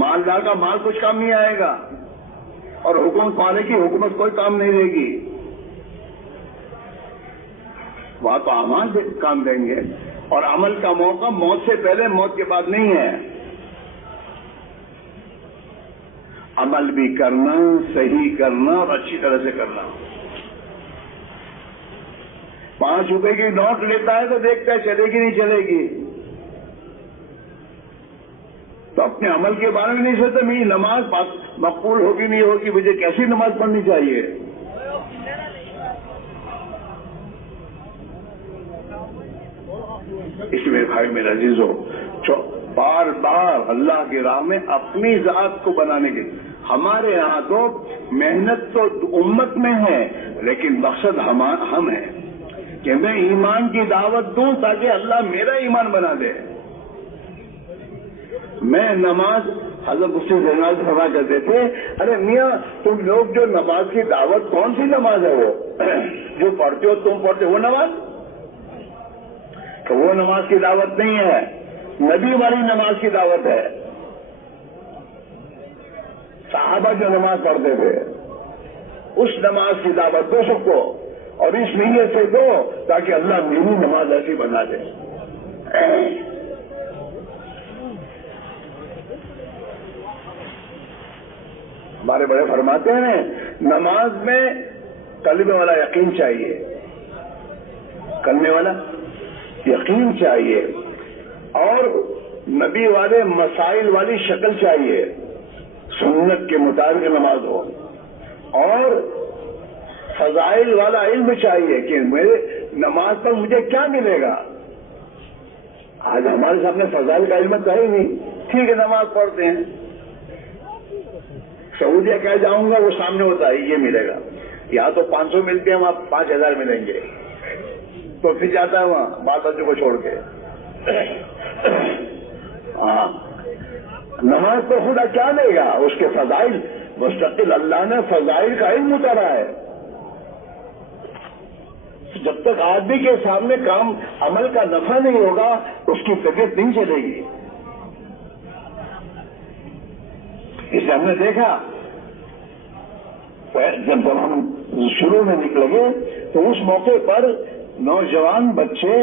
مالدار کا مال کچھ کام نہیں آئے گا، اور حکومت والے کی حکومت کوئی کام نہیں دے گی، وہاں تو اعمال کام دیں گے۔ اور عمل کا موقع موت سے پہلے، موت کے بعد نہیں ہے۔ عمل بھی کرنا، صحیح کرنا اور اچھی طرح سے کرنا۔ 5 روپے کی نوٹ لیتا ہے تو دیکھتا ہے چلے گی نہیں چلے گی، تو اپنے عمل کے بارے میں نہیں سوچتا میری نماز مقبول ہوگی نہیں ہوگی، مجھے کیسی نماز پڑھنی چاہیے۔ اس میں بھائی میرا عزیزو، بار بار اللہ کی راہ میں اپنی ذات کو بنانے کے، ہمارے یہاں تو محنت تو امت میں ہے، لیکن مقصد ہم ہیں کہ میں ایمان کی دعوت دوں تاکہ اللہ میرا ایمان بنا دے۔ میں نماز، حضرت مفتی زینال فرما کرتے تھے، ارے میاں تم لوگ جو نماز کی دعوت، کون سی نماز ہے وہ جو پڑھتے ہو تم پڑھتے وہ نماز؟ تو وہ نماز کی دعوت نہیں ہے، نبی والی نماز کی دعوت ہے۔ صحابہ جو نماز پڑھتے تھے اس نماز کی دعوت دو سب کو، اور اس نیت سے دو تاکہ اللہ میری نماز ایسی بنا دے۔ ہمارے بڑے فرماتے ہیں نماز میں کلمے والا یقین چاہیے، کلمے والا یقین چاہیے، اور نبی والے مسائل والی شکل چاہیے، سنت کے مطابق نماز ہو، اور فضائل والا علم چاہیے کہ میرے نماز پر مجھے کیا ملے گا۔ آج ہمارے سامنے فضائل کا علم تو ہے ہی نہیں، ٹھیک ہے نماز پڑھتے ہیں، سعودیہ کہہ جاؤں گا وہ سامنے ہوتا ہے یہ ملے گا، یہاں تو 500 ملتے ہیں، وہاں 5000 ملیں گے، تو پھر جاتا ہے وہاں بال بچوں کو چھوڑ کے۔ ہاں نماز تو خدا کیا لے گا، اس کے فضائل مستقل اللہ نے فضائل کا علم اتارا ہے۔ جب تک آدمی کے سامنے کام عمل کا نفع نہیں ہوگا اس کی طبیعت نہیں چلے گی۔ اسے ہم نے دیکھا جب ہم شروع میں نکلے گے تو اس موقع پر نوجوان بچے،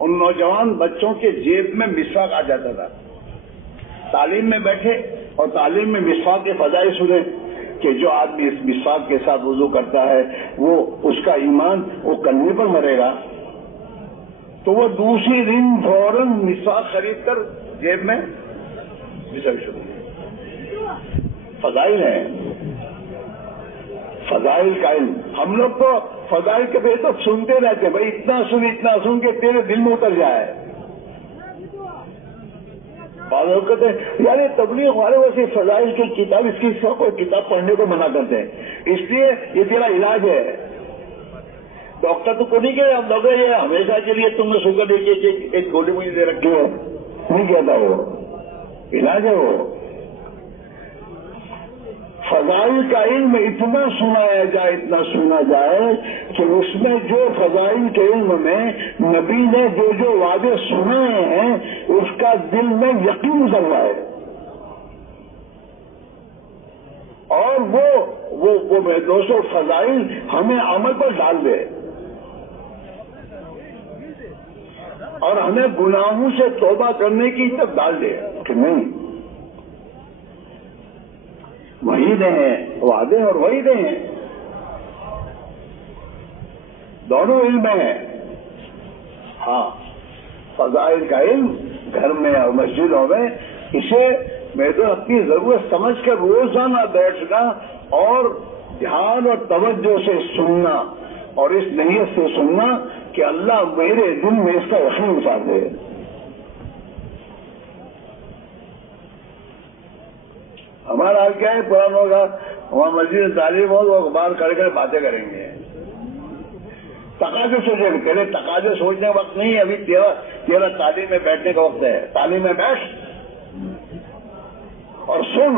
ان نوجوان بچوں کے جیب میں مسواک آ جاتا تھا، تعلیم میں بیٹھے اور تعلیم میں مسواک کے فضائل سنے کہ جو آدمی اس مسواک کے ساتھ وضو کرتا ہے وہ اس کا ایمان وہ کلمے پر مرے گا، تو وہ دوسری دن فوراً مسواک خرید کر جیب میں مسواک شروع۔ فضائل ہیں، فضائل کا علم۔ ہم لوگ تو فضائل کے پہ تو سنتے رہتے، بھائی اتنا سن کہ تیرے دل میں اتر جائے۔ بعض لوگ کہتے ہیں یار یہ تبلیغ والے ویسے فضائل کی کتاب، اس کی کوئی کتاب پڑھنے کو منع کرتے ہیں، اس لیے یہ تیرا علاج ہے۔ ڈاکٹر تو کو نہیں کہ ہم لوگ یہ ہمیشہ کے لیے تم نے شوگر دے کے ایک گولی مجھے دے رکھی ہے، نہیں کہتا، وہ علاج ہے۔ وہ فضائل کا علم اتنا سنایا جائے، اتنا سنا جائے کہ اس میں جو فضائل کے علم میں نبی نے جو وعدے سنائے ہیں اس کا دل میں یقین اتر جائے، اور وہ میرے دوستوں فضائل ہمیں عمل پر ڈال دے اور ہمیں گناہوں سے توبہ کرنے کی طرف ڈال دے کہ نہیں، وعیدیں ہیں، وعدے اور وعیدیں ہیں، دونوں علم میں ہیں۔ ہاں فضائل کا علم گھر میں اور مسجدوں میں، اسے میں تو اپنی ضرورت سمجھ کر روزانہ بیٹھنا اور دھیان اور توجہ سے سننا، اور اس نیت سے سننا کہ اللہ میرے دل میں اس کا یقین اتار دے۔ ہمارا حال کیا ہے، پرانوں کا وہاں مسجد تعلیم ہو وہ اخبار کھڑے کر باتیں کریں گے، تقاضے سوچے، تیرے تقاضے سوچنے کا وقت نہیں ہے، ابھی تیرا تعلیم میں بیٹھنے کا وقت ہے. تعلیم میں بیٹھ اور سن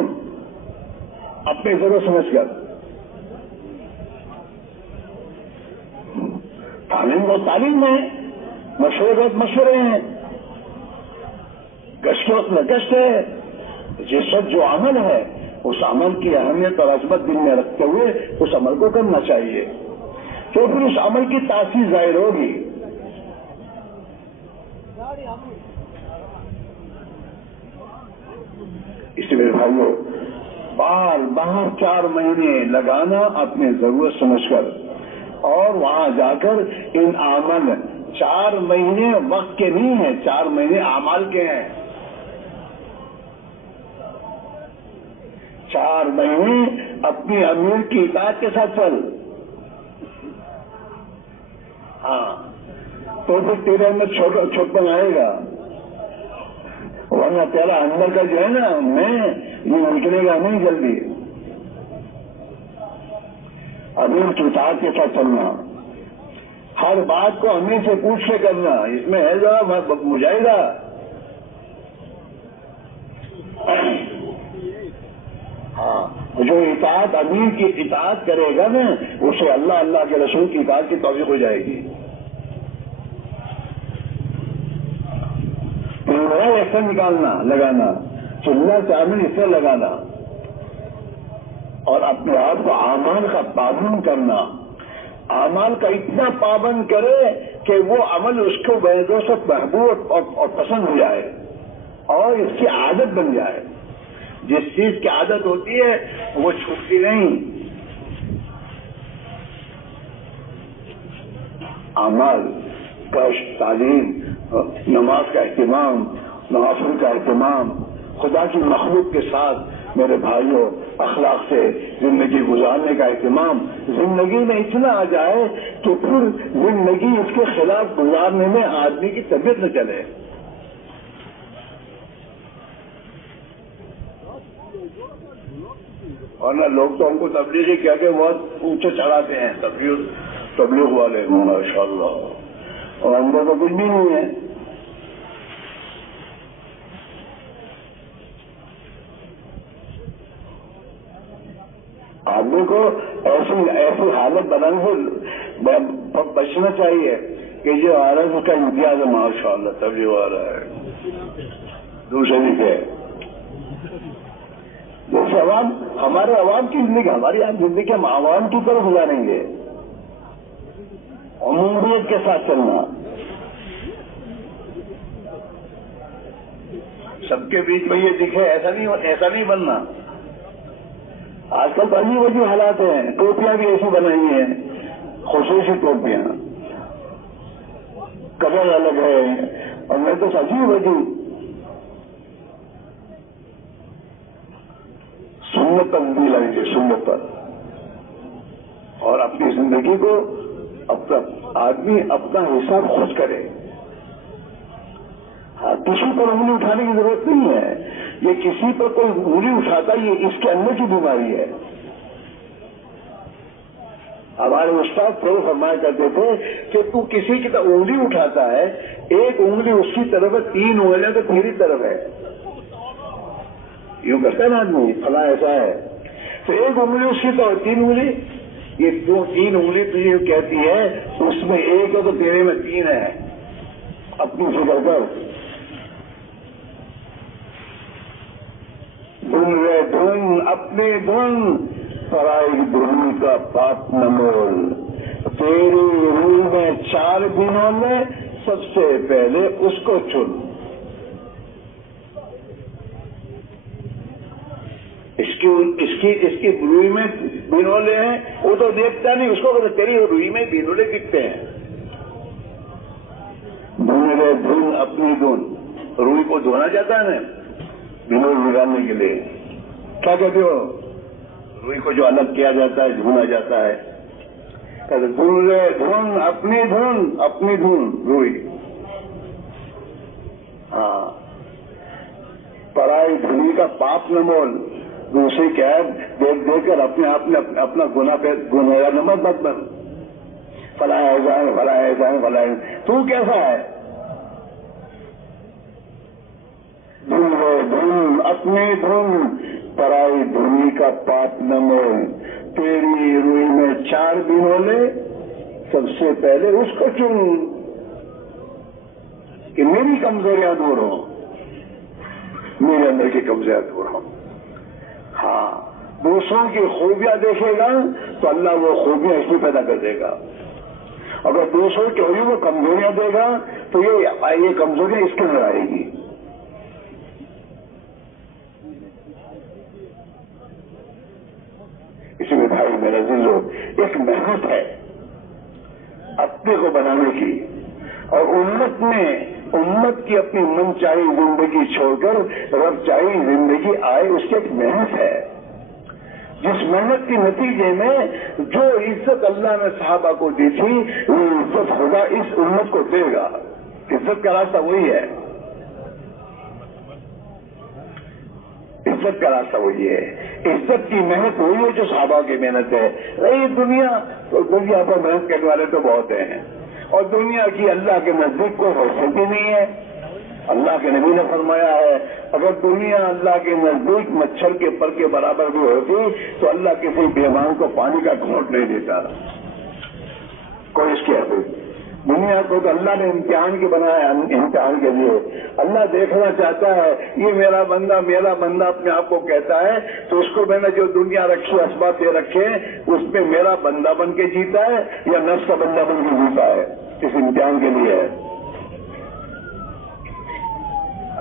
اپنی ضرورت سمجھ کر. تعلیم کو تعلیم میں، مشورے وقت مشورے ہیں، گشت وقت میں گشت ہے. جس وقت جو عمل ہے اس عمل کی اہمیت اور عظمت دل میں رکھتے ہوئے اس عمل کو کرنا چاہیے، تو پھر اس عمل کی تاثیر ظاہر ہوگی. اس لیے بھائیو، باہر 4 مہینے لگانا اپنی ضرورت سمجھ کر، اور وہاں جا کر ان عمل 4 مہینے وقت کے نہیں ہیں، 4 مہینے اعمال کے ہیں. 4 مہینے اپنی امیر کی اطاعت کے ساتھ چل. ہاں تو پھر تیرے اندر چھوٹ پن آئے گا، ورنہ تیرا اندر کا جو ہے نا میں یہ نکلے گا نہیں جلدی. امیر کی اطاعت کے ساتھ چلنا، ہر بات کو امیر سے پوچھ کے کرنا، اس میں ہے ذرا بجائے گا. ہاں جو اطاعت امیر کی اطاعت کرے گا نا اسے اللہ کے رسول کی اطاعت کی توفیق ہو جائے گی. ایسا نکالنا لگانا، چلنا چاول اس سے لگانا، اور اپنے آپ کو اعمال کا پابند کرنا. اعمال کا اتنا پابند کرے کہ وہ عمل اس کو بہت محبوب اور پسند ہو جائے اور اس کی عادت بن جائے. جس چیز کی عادت ہوتی ہے وہ چھوٹتی نہیں. اعمال کا تعلیم، نماز کا اہتمام، نوافل کا اہتمام، خدا کی مخلوق کے ساتھ میرے بھائیوں اخلاق سے زندگی گزارنے کا اہتمام زندگی میں اتنا آ جائے کہ پھر زندگی اس کے خلاف گزارنے میں آدمی کی طبیعت نہ چلے. ورنہ لوگ تو ہم کو تبلیغی کہہ کے بہت اونچے چڑھاتے ہیں، تبلیغ والے ماشاء اللہ، اور اندر تو کچھ بھی نہیں ہے. آدمی کو ایسی حالت بنانے سے بچنا چاہیے کہ جو آ رہا ہے اس کا امتیاز ہے ماشاء اللہ تبلیغ آ رہا ہے. دوسرے لکھے جیسے ہمارے عوام کی زندگی، ہماری زندگی ہم عوام کی طرف گزاریں گے. عمومیت کے ساتھ چلنا، سب کے بیچ میں یہ دکھے ایسا نہیں بننا. آج کل عجیب عجیب حالات ہیں. ٹوپیاں بھی ایسی بنائی ہیں، خصوصی ٹوپیاں، کلر الگ ہے، اور میں تو عجیب سنت پر بھی لگیں گے، سنت پر. اور اپنی زندگی کو آدمی اپنا حساب خود کرے. کسی پر انگلی اٹھانے کی ضرورت نہیں ہے. یہ کسی پر کوئی انگلی اٹھاتا یہ اس کے اندر کی بیماری ہے. ہمارے استاد تو فرمایا کرتے تھے کہ تو کسی کی طرف انگلی اٹھاتا ہے، ایک انگلی اس کی طرف ہے، 3 انگلیاں تو تیری طرف ہے. یوں کرتا ہے نا آدمی، فلاں ایسا ہے، تو ایک انگلی اس کی طرف، 3 انگلی، یہ 3 انگلی تجھے کہتی ہے اس میں ایک ہے تو تیرے میں 3 ہے. اپنی فکر کر. دھن اپنے دھن پرائی دھن کا پاپ نہ مول. تیری روح میں 4 دنوں میں سب سے پہلے اس کو چن. اس کی روئی میں بینولے ہیں، وہ تو دیکھتا نہیں، اس کو تیری روئی میں بینولے دکھتے ہیں. دھن دھن اپنی دھن، روئی کو دھونا جاتا ہے نا بینول نکالنے کے لیے. کیا کہتے ہو؟ روئی کو جو الگ کیا جاتا ہے، دھونا جاتا ہے. دھن اپنی دھن روئی. ہاں، پرائی دھنی کا پاپ نہ مول. دوسری کیا ہے، دیکھ کر اپنے آپ نے اپنا گناہگار نہ مت بن. فلاں ایسا ہے، فلاں ایسا ہے، فلاں تو کیسا ہے؟ دھن ہے دھن، اپنی دھن، پرائی دھنی کا پاپ نہ مول، تیری روئی میں 4 دنوں لے، سب سے پہلے اس کو چن کہ میری کمزوریاں دور ہوں، میرے اندر کی کمزوریاں دور ہوں۔ ہاں، دوسروں کی خوبیاں دیکھے گا تو اللہ وہ خوبیاں اس میں پیدا کر دے گا، اگر دوسروں کی وہی وہ کمزوریاں دے گا تو یہ کمزوریاں اس کے اندر آئے گی۔ اسی میں بھائی میرا عزیزو، ایک محنت ہے اپنے کو بنانے کی، اور امت کی اپنی من چاہی زندگی چھوڑ کر رب چاہی زندگی آئے، اس کی ایک محنت ہے، جس محنت کے نتیجے میں جو عزت اللہ نے صحابہ کو دی تھی وہ عزت خدا اس امت کو دے گا۔ عزت کا راستہ وہی ہے، عزت کا راستہ وہی ہے، عزت کی محنت وہی ہے جو صحابہ کی محنت ہے۔ رہی دنیا پر محنت کرنے والے تو بہت ہیں، اور دنیا کی اللہ کے نزدیک کوئی حیثیت ہی نہیں ہے۔ اللہ کے نبی نے فرمایا ہے اگر دنیا اللہ کے نزدیک مچھر کے پر کے برابر بھی ہوتی تو اللہ کسی بیمان کو پانی کا گھونٹ نہیں دیتا، کوئی اس کی حیثیت۔ دنیا کو تو اللہ نے امتحان کی بنایا، امتحان کے لیے اللہ دیکھنا چاہتا ہے یہ میرا بندہ اپنے آپ کو کہتا ہے تو اس کو میں نے جو دنیا رکھی اسباب دے رکھے اس میں میرا بندہ بن کے جیتا ہے یا نفس کا بندہ بن کے جیتا ہے، اس امتحان کے لیے ہے۔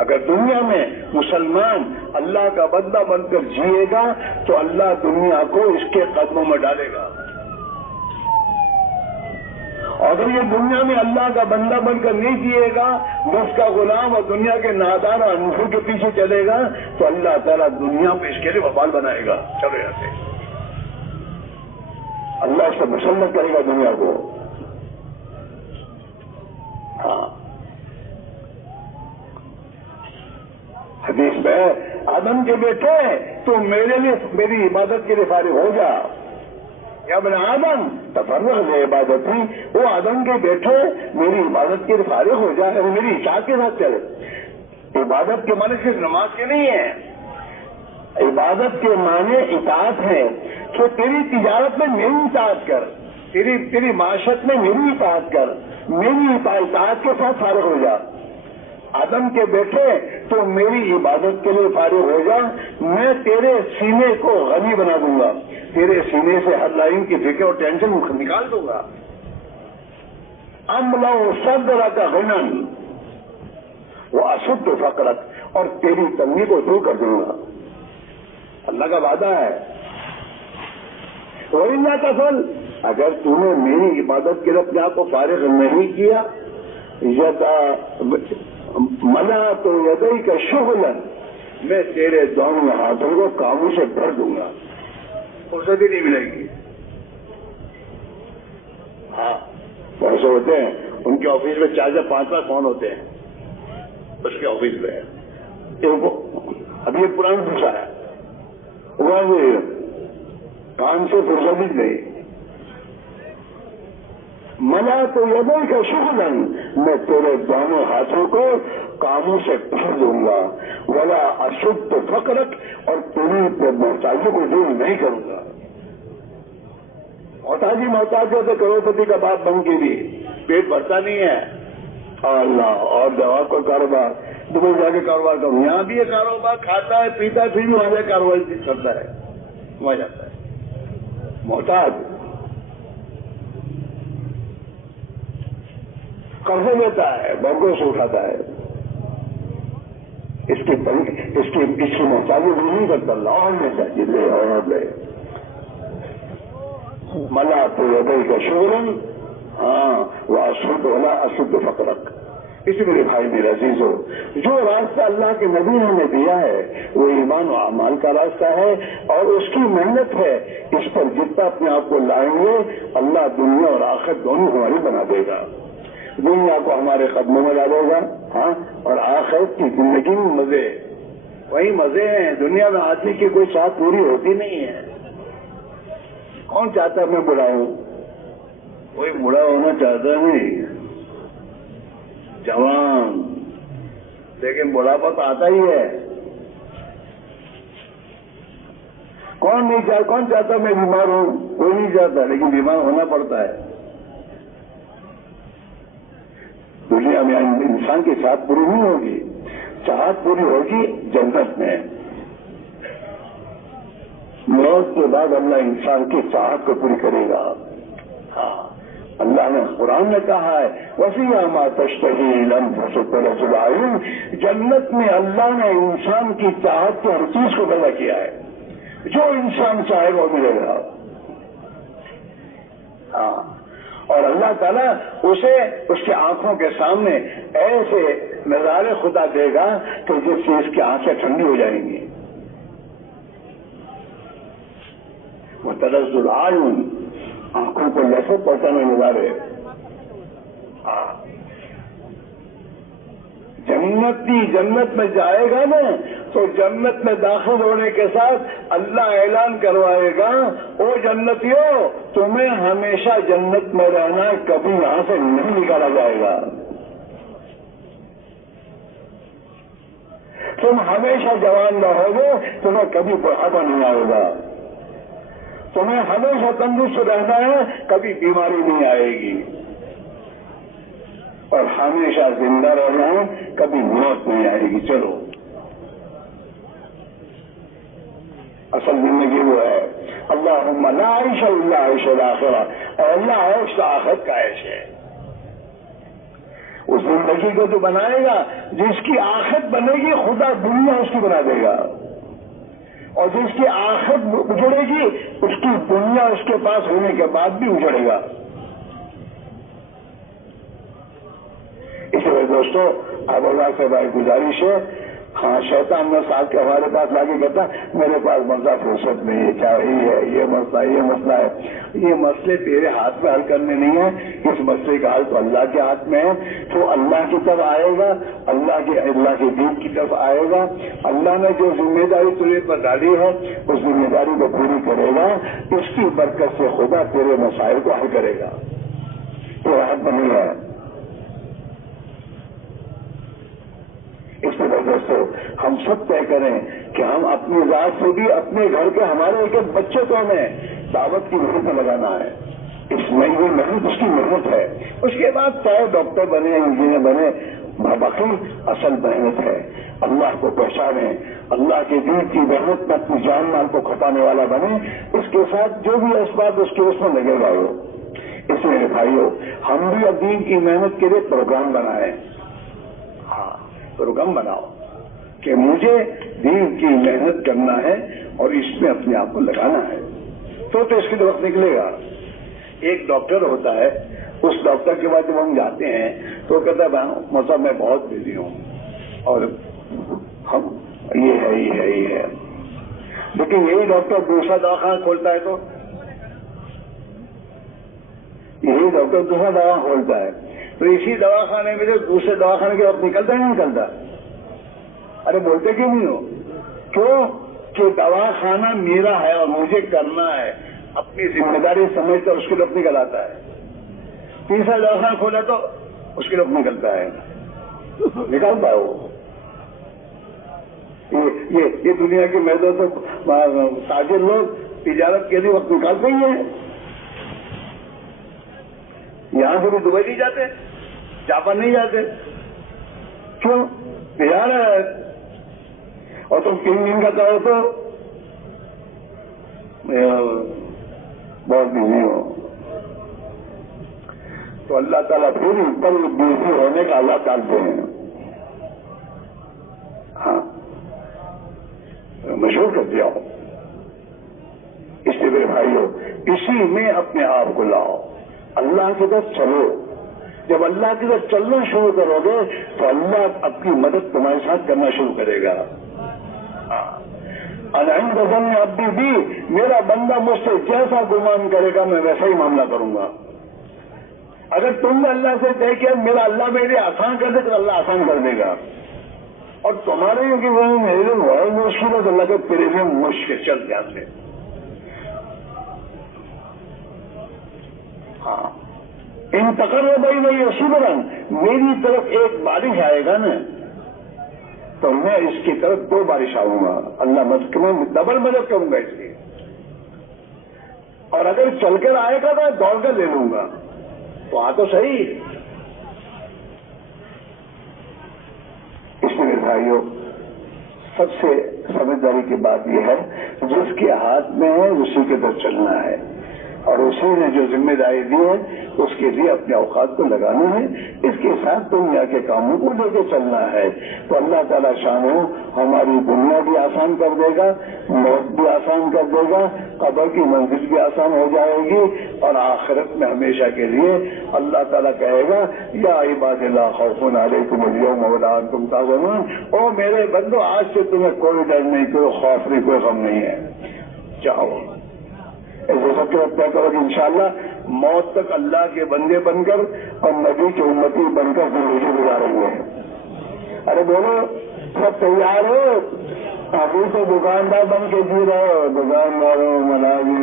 اگر دنیا میں مسلمان اللہ کا بندہ بن کر جیے گا تو اللہ دنیا کو اس کے قدموں میں ڈالے گا، اور اگر یہ دنیا میں اللہ کا بندہ بن کر نہیں جیے گا، نفس کا غلام اور دنیا کے نادان اور انفر کے پیچھے چلے گا تو اللہ تعالیٰ دنیا میں اس کے لیے وبال بنائے گا۔ چلو یہاں سے اللہ اس سے مسلط کرے گا دنیا کو۔ ہاں، حدیث میں آدم کے بیٹے تو میرے لیے میری عبادت کے لیے فارغ ہو جا، یا ابن آدم تفرغ عبادت ہی، وہ آدم کے بیٹے میری عبادت کے لیے فارغ ہو جائے، میری اطاعت کے ساتھ چلے۔ عبادت کے معنی صرف نماز کے نہیں ہے، عبادت کے معنی اطاعت ہے، تو تیری تجارت میں میری اطاعت کر، تیری معاشرت میں میری اطاعت کر، میری اطاعت کے ساتھ فارغ ہو جا۔ آدم کے بیٹے تو میری عبادت کے لیے فارغ ہو جا، میں تیرے سینے کو غنی بنا دوں گا، تیرے سینے سے ہر لائن کی فکر اور ٹینشن نکال دوں گا۔ املا صدرک غنا واشد فقرک، اور تیری تنگی کو دور کر دوں گا، اللہ کا وعدہ ہے۔ وَإِلَّا تَفْعَلْ، اگر تم نے میری عبادت کے لیے اپنے آپ کو فارغ نہیں کیا، منا تو یدئی کا شغلن، میں تیرے دونوں ہاتھوں کو کاموں سے بھر دوں گا، فرصت ہی نہیں ملے گی۔ ہاں، ایسے ہوتے ہیں ان کے آفس میں 4 یا 5 فون ہوتے ہیں، اس کے آفس میں ابھی ایک پرانا پوچھا ہے وہ کام سے فرصت ہی نہیں۔ منا تو یدئی کا شغلن، میں تیرے دونوں ہاتھوں کو کاموں سے بھر دوں گا، ولا اشد فقرک، اور تیری محتاجی کو دور نہیں کروں گا۔ محتاج ہوتے کروڑپتی کا باپ بن کے بھی پیٹ بھرتا نہیں ہے، اللہ اور جواب کو کاروبار دبئی جا کے کاروبار کروں، یہاں بھی یہ کاروبار کھاتا ہے پیتا ہے پھر بھی وہاں سے کاروبار کرتا ہے، وہاں جاتا ہے محتاج، قرضے لیتا ہے، بینکوں سے اٹھاتا ہے، اس کی محتاجی بھی نہیں کرتا، اللہ اور میں چاہیے لے اور لے۔ ملا تو یدئی کا شغلن، ہاں وہ اشد ولا اشد فقرک۔ اسی میرے بھائی میرے عزیز ہو، جو راستہ اللہ کے نبی نے ہمیں دیا ہے وہ ایمان و اعمال کا راستہ ہے، اور اس کی محنت ہے، اس پر جتنا اپنے آپ کو لائیں گے اللہ دنیا اور آخرت دونوں ہماری بنا دے گا، دنیا کو ہمارے قدموں میں ڈالے گا، ہاں، اور آخرت کی زندگی میں مزے، وہی مزے ہیں۔ دنیا میں آدمی کی کوئی چاہت پوری ہوتی نہیں ہے، کون چاہتا ہے میں بلاؤں، کوئی بوڑھا ہونا چاہتا نہیں، جوان، لیکن بڑھاپا تو آتا ہی ہے۔ کون چاہتا میں بیمار ہوں؟ کوئی نہیں چاہتا، لیکن بیمار ہونا پڑتا ہے۔ دنیا میں انسان کی چاہت پوری نہیں ہوگی، چاہت پوری ہوگی جنت میں۔ موت کے بعد اللہ انسان کی چاہت کو پوری کرے گا۔ ہاں، اللہ نے قرآن میں کہا ہے وَفِيهَا مَا تَشْتَهِي الْأَنفُسُ وَلَذُّ الْأَعْيُنُ، جنت میں اللہ نے انسان کی چاہت کی ہر چیز کو پیدا کیا ہے، جو انسان چاہے وہ ملے گا۔ ہاں، اور اللہ تعالیٰ اسے اس کی آنکھوں کے سامنے ایسے نظارے خدا دے گا کہ جس سے اس کی آنکھیں ٹھنڈی ہو جائیں گی۔ وہ تلذ العیون، آنکھوں کو لذت پہنچانے نظارے۔ جنت میں جائے گا نا تو جنت میں داخل ہونے کے ساتھ اللہ اعلان کروائے گا، او جنتیوں تمہیں ہمیشہ جنت میں رہنا، کبھی یہاں سے نہیں نکالا جائے گا، تم ہمیشہ جوان رہو گے، تمہیں کبھی بڑھاپا نہیں آئے گا، تمہیں ہمیشہ تندرست رہنا ہے، کبھی بیماری نہیں آئے گی، اور ہمیشہ زندہ رہنا ہے، کبھی موت نہیں آئے گی۔ چلو، اصل زندگی وہ ہے اللہم لا عیش الا عیش الآخرہ، اور اللہ عیش آخرت کا عیش ہے۔ اس زندگی کو جو بنائے گا، جس کی آخرت بنے گی، خدا دنیا اس کی بنا دے گا، اور جس کی آخرت اجڑے گی، اس کی دنیا اس کے پاس ہونے کے بعد بھی اجڑے گا۔ اس لیے دوستو، اب اللہ سے بھائی گزارش ہے، ہاں شیطان میں ساتھ کے ہمارے پاس لا کے کہتا میرے پاس مسئلہ فرصت نہیں ہے، کیا یہ مسئلہ ہے، یہ مسئلے تیرے ہاتھ میں حل کرنے نہیں ہے، اس مسئلے کا حل تو اللہ کے ہاتھ میں ہے، تو اللہ کی طرف آئے گا، اللہ کے دین کی طرف آئے گا، اللہ نے جو ذمہ داری تجھے پر ڈالی ہے اس ذمہ داری کو پوری کرے گا، اس کی برکت سے خدا تیرے مسائل کو حل کرے گا، تو ہاتھ میں نہیں ہے۔ اس لیے دوستو ہم سب طے کریں کہ ہم اپنی ذات سے بھی، اپنے گھر کے ہمارے ایک ایک بچے کو ہمیں دعوت کی محنت میں لگانا ہے، اس میں یہ محنت اس کی محنت ہے، اس کے بعد چاہے ڈاکٹر بنے، انجینئر بنے، باقی اصل محنت ہے، اللہ کو پہچانے، اللہ کے دین کی محنت میں اپنی جان مال کو کھپانے والا بنے، اس کے ساتھ جو بھی اسباب اس کے اس میں لگے گا ہو۔ اس لیے بھائیو، ہم بھی اب دین کی محنت کے لیے پروگرام بنائیں، ہاں پروگرام بناؤ کہ مجھے دین کی محنت کرنا ہے اور اس میں اپنے آپ کو لگانا ہے، تو اس کے لیے وقت نکلے گا۔ ایک ڈاکٹر ہوتا ہے، اس ڈاکٹر کے بعد جب ہم جاتے ہیں تو کہتا ہے مطلب میں بہت بزی ہوں اور ہم یہ ہے، لیکن یہی ڈاکٹر دوسرا دواخانہ کھولتا ہے تو تو اسی دواخانے میں جو دوسرے دواخانے کے وقت نکلتا ہے نہیں نکلتا؟ ارے بولتے کیوں نہیں ہو؟ کیوں کہ دواخانہ میرا ہے اور مجھے کرنا ہے، اپنی ذمہ داری سمجھ کر اس کے لوگ نکل آتا ہے۔ تیسرا دواخانہ کھولا تو اس کے لوگ نکلتا ہے، نکالتا ہے وہ۔ یہ دنیا کے میدوں تو تاجر لوگ تجارت کے لیے وقت نکالتے ہی ہیں، یہاں سے بھی دبئی نہیں جاتے، جاپان نہیں جاتے، کیوں؟ تجارت، اور تم 3 دن کا کرو تو بہت بزی ہو، تو اللہ تعالیٰ پھر اوپر بزی ہونے کا اللہ ڈالتے ہیں، ہاں مشہور کر دیا ہو۔ اس لیے میرے بھائیو، اسی میں اپنے آپ کو لاؤ، اللہ کی طرف چلو، جب اللہ کی طرف چلنا شروع کرو گے تو اللہ اپنی مدد تمہارے ساتھ کرنا شروع کرے گا۔ عند ظن عبدی بھی، میرا بندہ مجھ سے جیسا گمان کرے گا میں ویسا ہی معاملہ کروں گا۔ اگر تم نے اللہ سے طے کیا میرا اللہ میرے لیے آسان کر دے تو اللہ آسان کر دے گا، اور تمہارے لیے میرے لیے بہت مشکل ہے تو اللہ کہ تیرے لیے مشکل، چل دھیان سے۔ ہاں ان تقرب الیہ صبرا، میری طرف ایک بارش آئے گا نا تو میں اس کی طرف 2 بارش آؤں گا، اللہ مدد میں ڈبل مدد کروں گا اس کی، اور اگر چل کر آئے گا تو دوڑ کر لے لوں گا، تو تو صحیح۔ اس میں بھائیوں سب سے سمجھداری کی بات یہ ہے جس کے ہاتھ میں ہے اسی کے در چلنا ہے، اور اسی نے جو ذمہ داری دی ہے اس کے لیے اپنے اوقات کو لگانا ہے، اس کے ساتھ دنیا کے کاموں کو لے کے چلنا ہے، تو اللہ تعالیٰ شانو ہماری دنیا بھی آسان کر دے گا، موت بھی آسان کر دے گا، قبر کی منزل بھی آسان ہو جائے گی، اور آخرت میں ہمیشہ کے لیے اللہ تعالیٰ کہے گا یا عباد اللہ خوف علیکم اليوم ولا انتم تحزنون، او میرے بندو آج سے تمہیں کوئی ڈر نہیں، کوئی خوف نہیں، کوئی غم نہیں ہے، جاؤ ایسے سب کے طے کرو کہ انشاءاللہ موت تک اللہ کے بندے بن کر اور نبی کے امتی بن کر زندگی گزاریں گے۔ ارے بولو سب تیار ہو؟ ابھی تو دکاندار بن کے جی رہے ہو، دکانداروں ملازم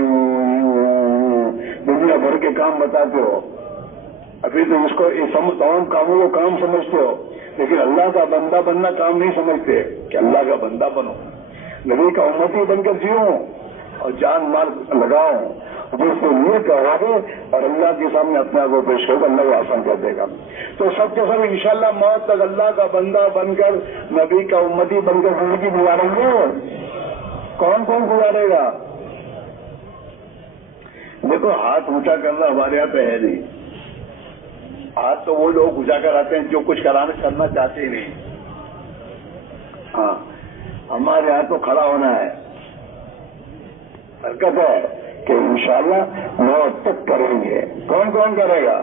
دنیا بھر کے کام بتاتے ہو، ابھی تو اس کو تمام کاموں کو کام سمجھتے ہو، لیکن اللہ کا بندہ بننا کام نہیں سمجھتے کہ اللہ کا بندہ بنو، نبی کا امتی بن کر جیو اور جان مال لگاؤ، جس کو یہ کہو گے اور اللہ کے سامنے اپنے آپ کو پیش کرو، اللہ کو آسان کر دے گا۔ تو سب کے سب انشاءاللہ موت تک اللہ کا بندہ بن کر نبی کا امتی بن کر زندگی گزاریں گے۔ کون کون گزارے گا؟ دیکھو ہاتھ اونچا کرنا ہمارے یہاں تو ہے نہیں، ہاتھ تو وہ لوگ اونچا کر آتے ہیں جو کچھ کرنا چاہتے ہی نہیں، ہاں ہمارے یہاں تو کھڑا ہونا ہے، حرکت ہے کہ انشاءاللہ موت تک کریں گے۔ کون کون کرے گا؟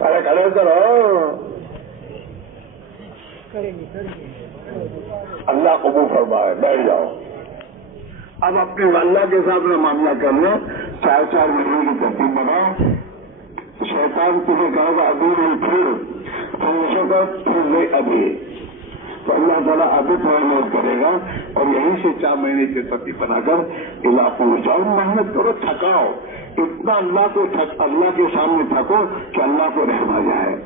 ارے کھڑے تو رہو، اللہ قبول فرمائے، بیٹھ جاؤ۔ اب اپنے اللہ کے ساتھ میں معاملہ کر لو، 4 مہینے کی ترتیب بناؤ، شیطان تمہیں کہے گا ابھی نہیں پھر لے ابھی، تو اللہ تعالیٰ ابھی محنت کرے گا اور یہیں سے 4 مہینے کی ترتیب بنا کر علاقوں میں جاؤ، محنت کرو، تھکاؤ، اتنا اللہ کے سامنے تھکو کہ اللہ کو رحم آ جائے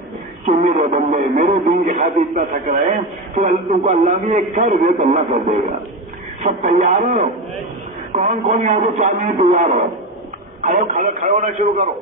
کہ میرے بندے میرے دین کے خاطر اتنا تھک رہے ہیں، پھر تم کو اللہ بھی ایک کر دے تو اللہ کر دے گا۔ سب تیار ہو؟ کون کون یہاں سے 4 مہینے تیار ہو؟ کھڑے ہونا شروع کرو۔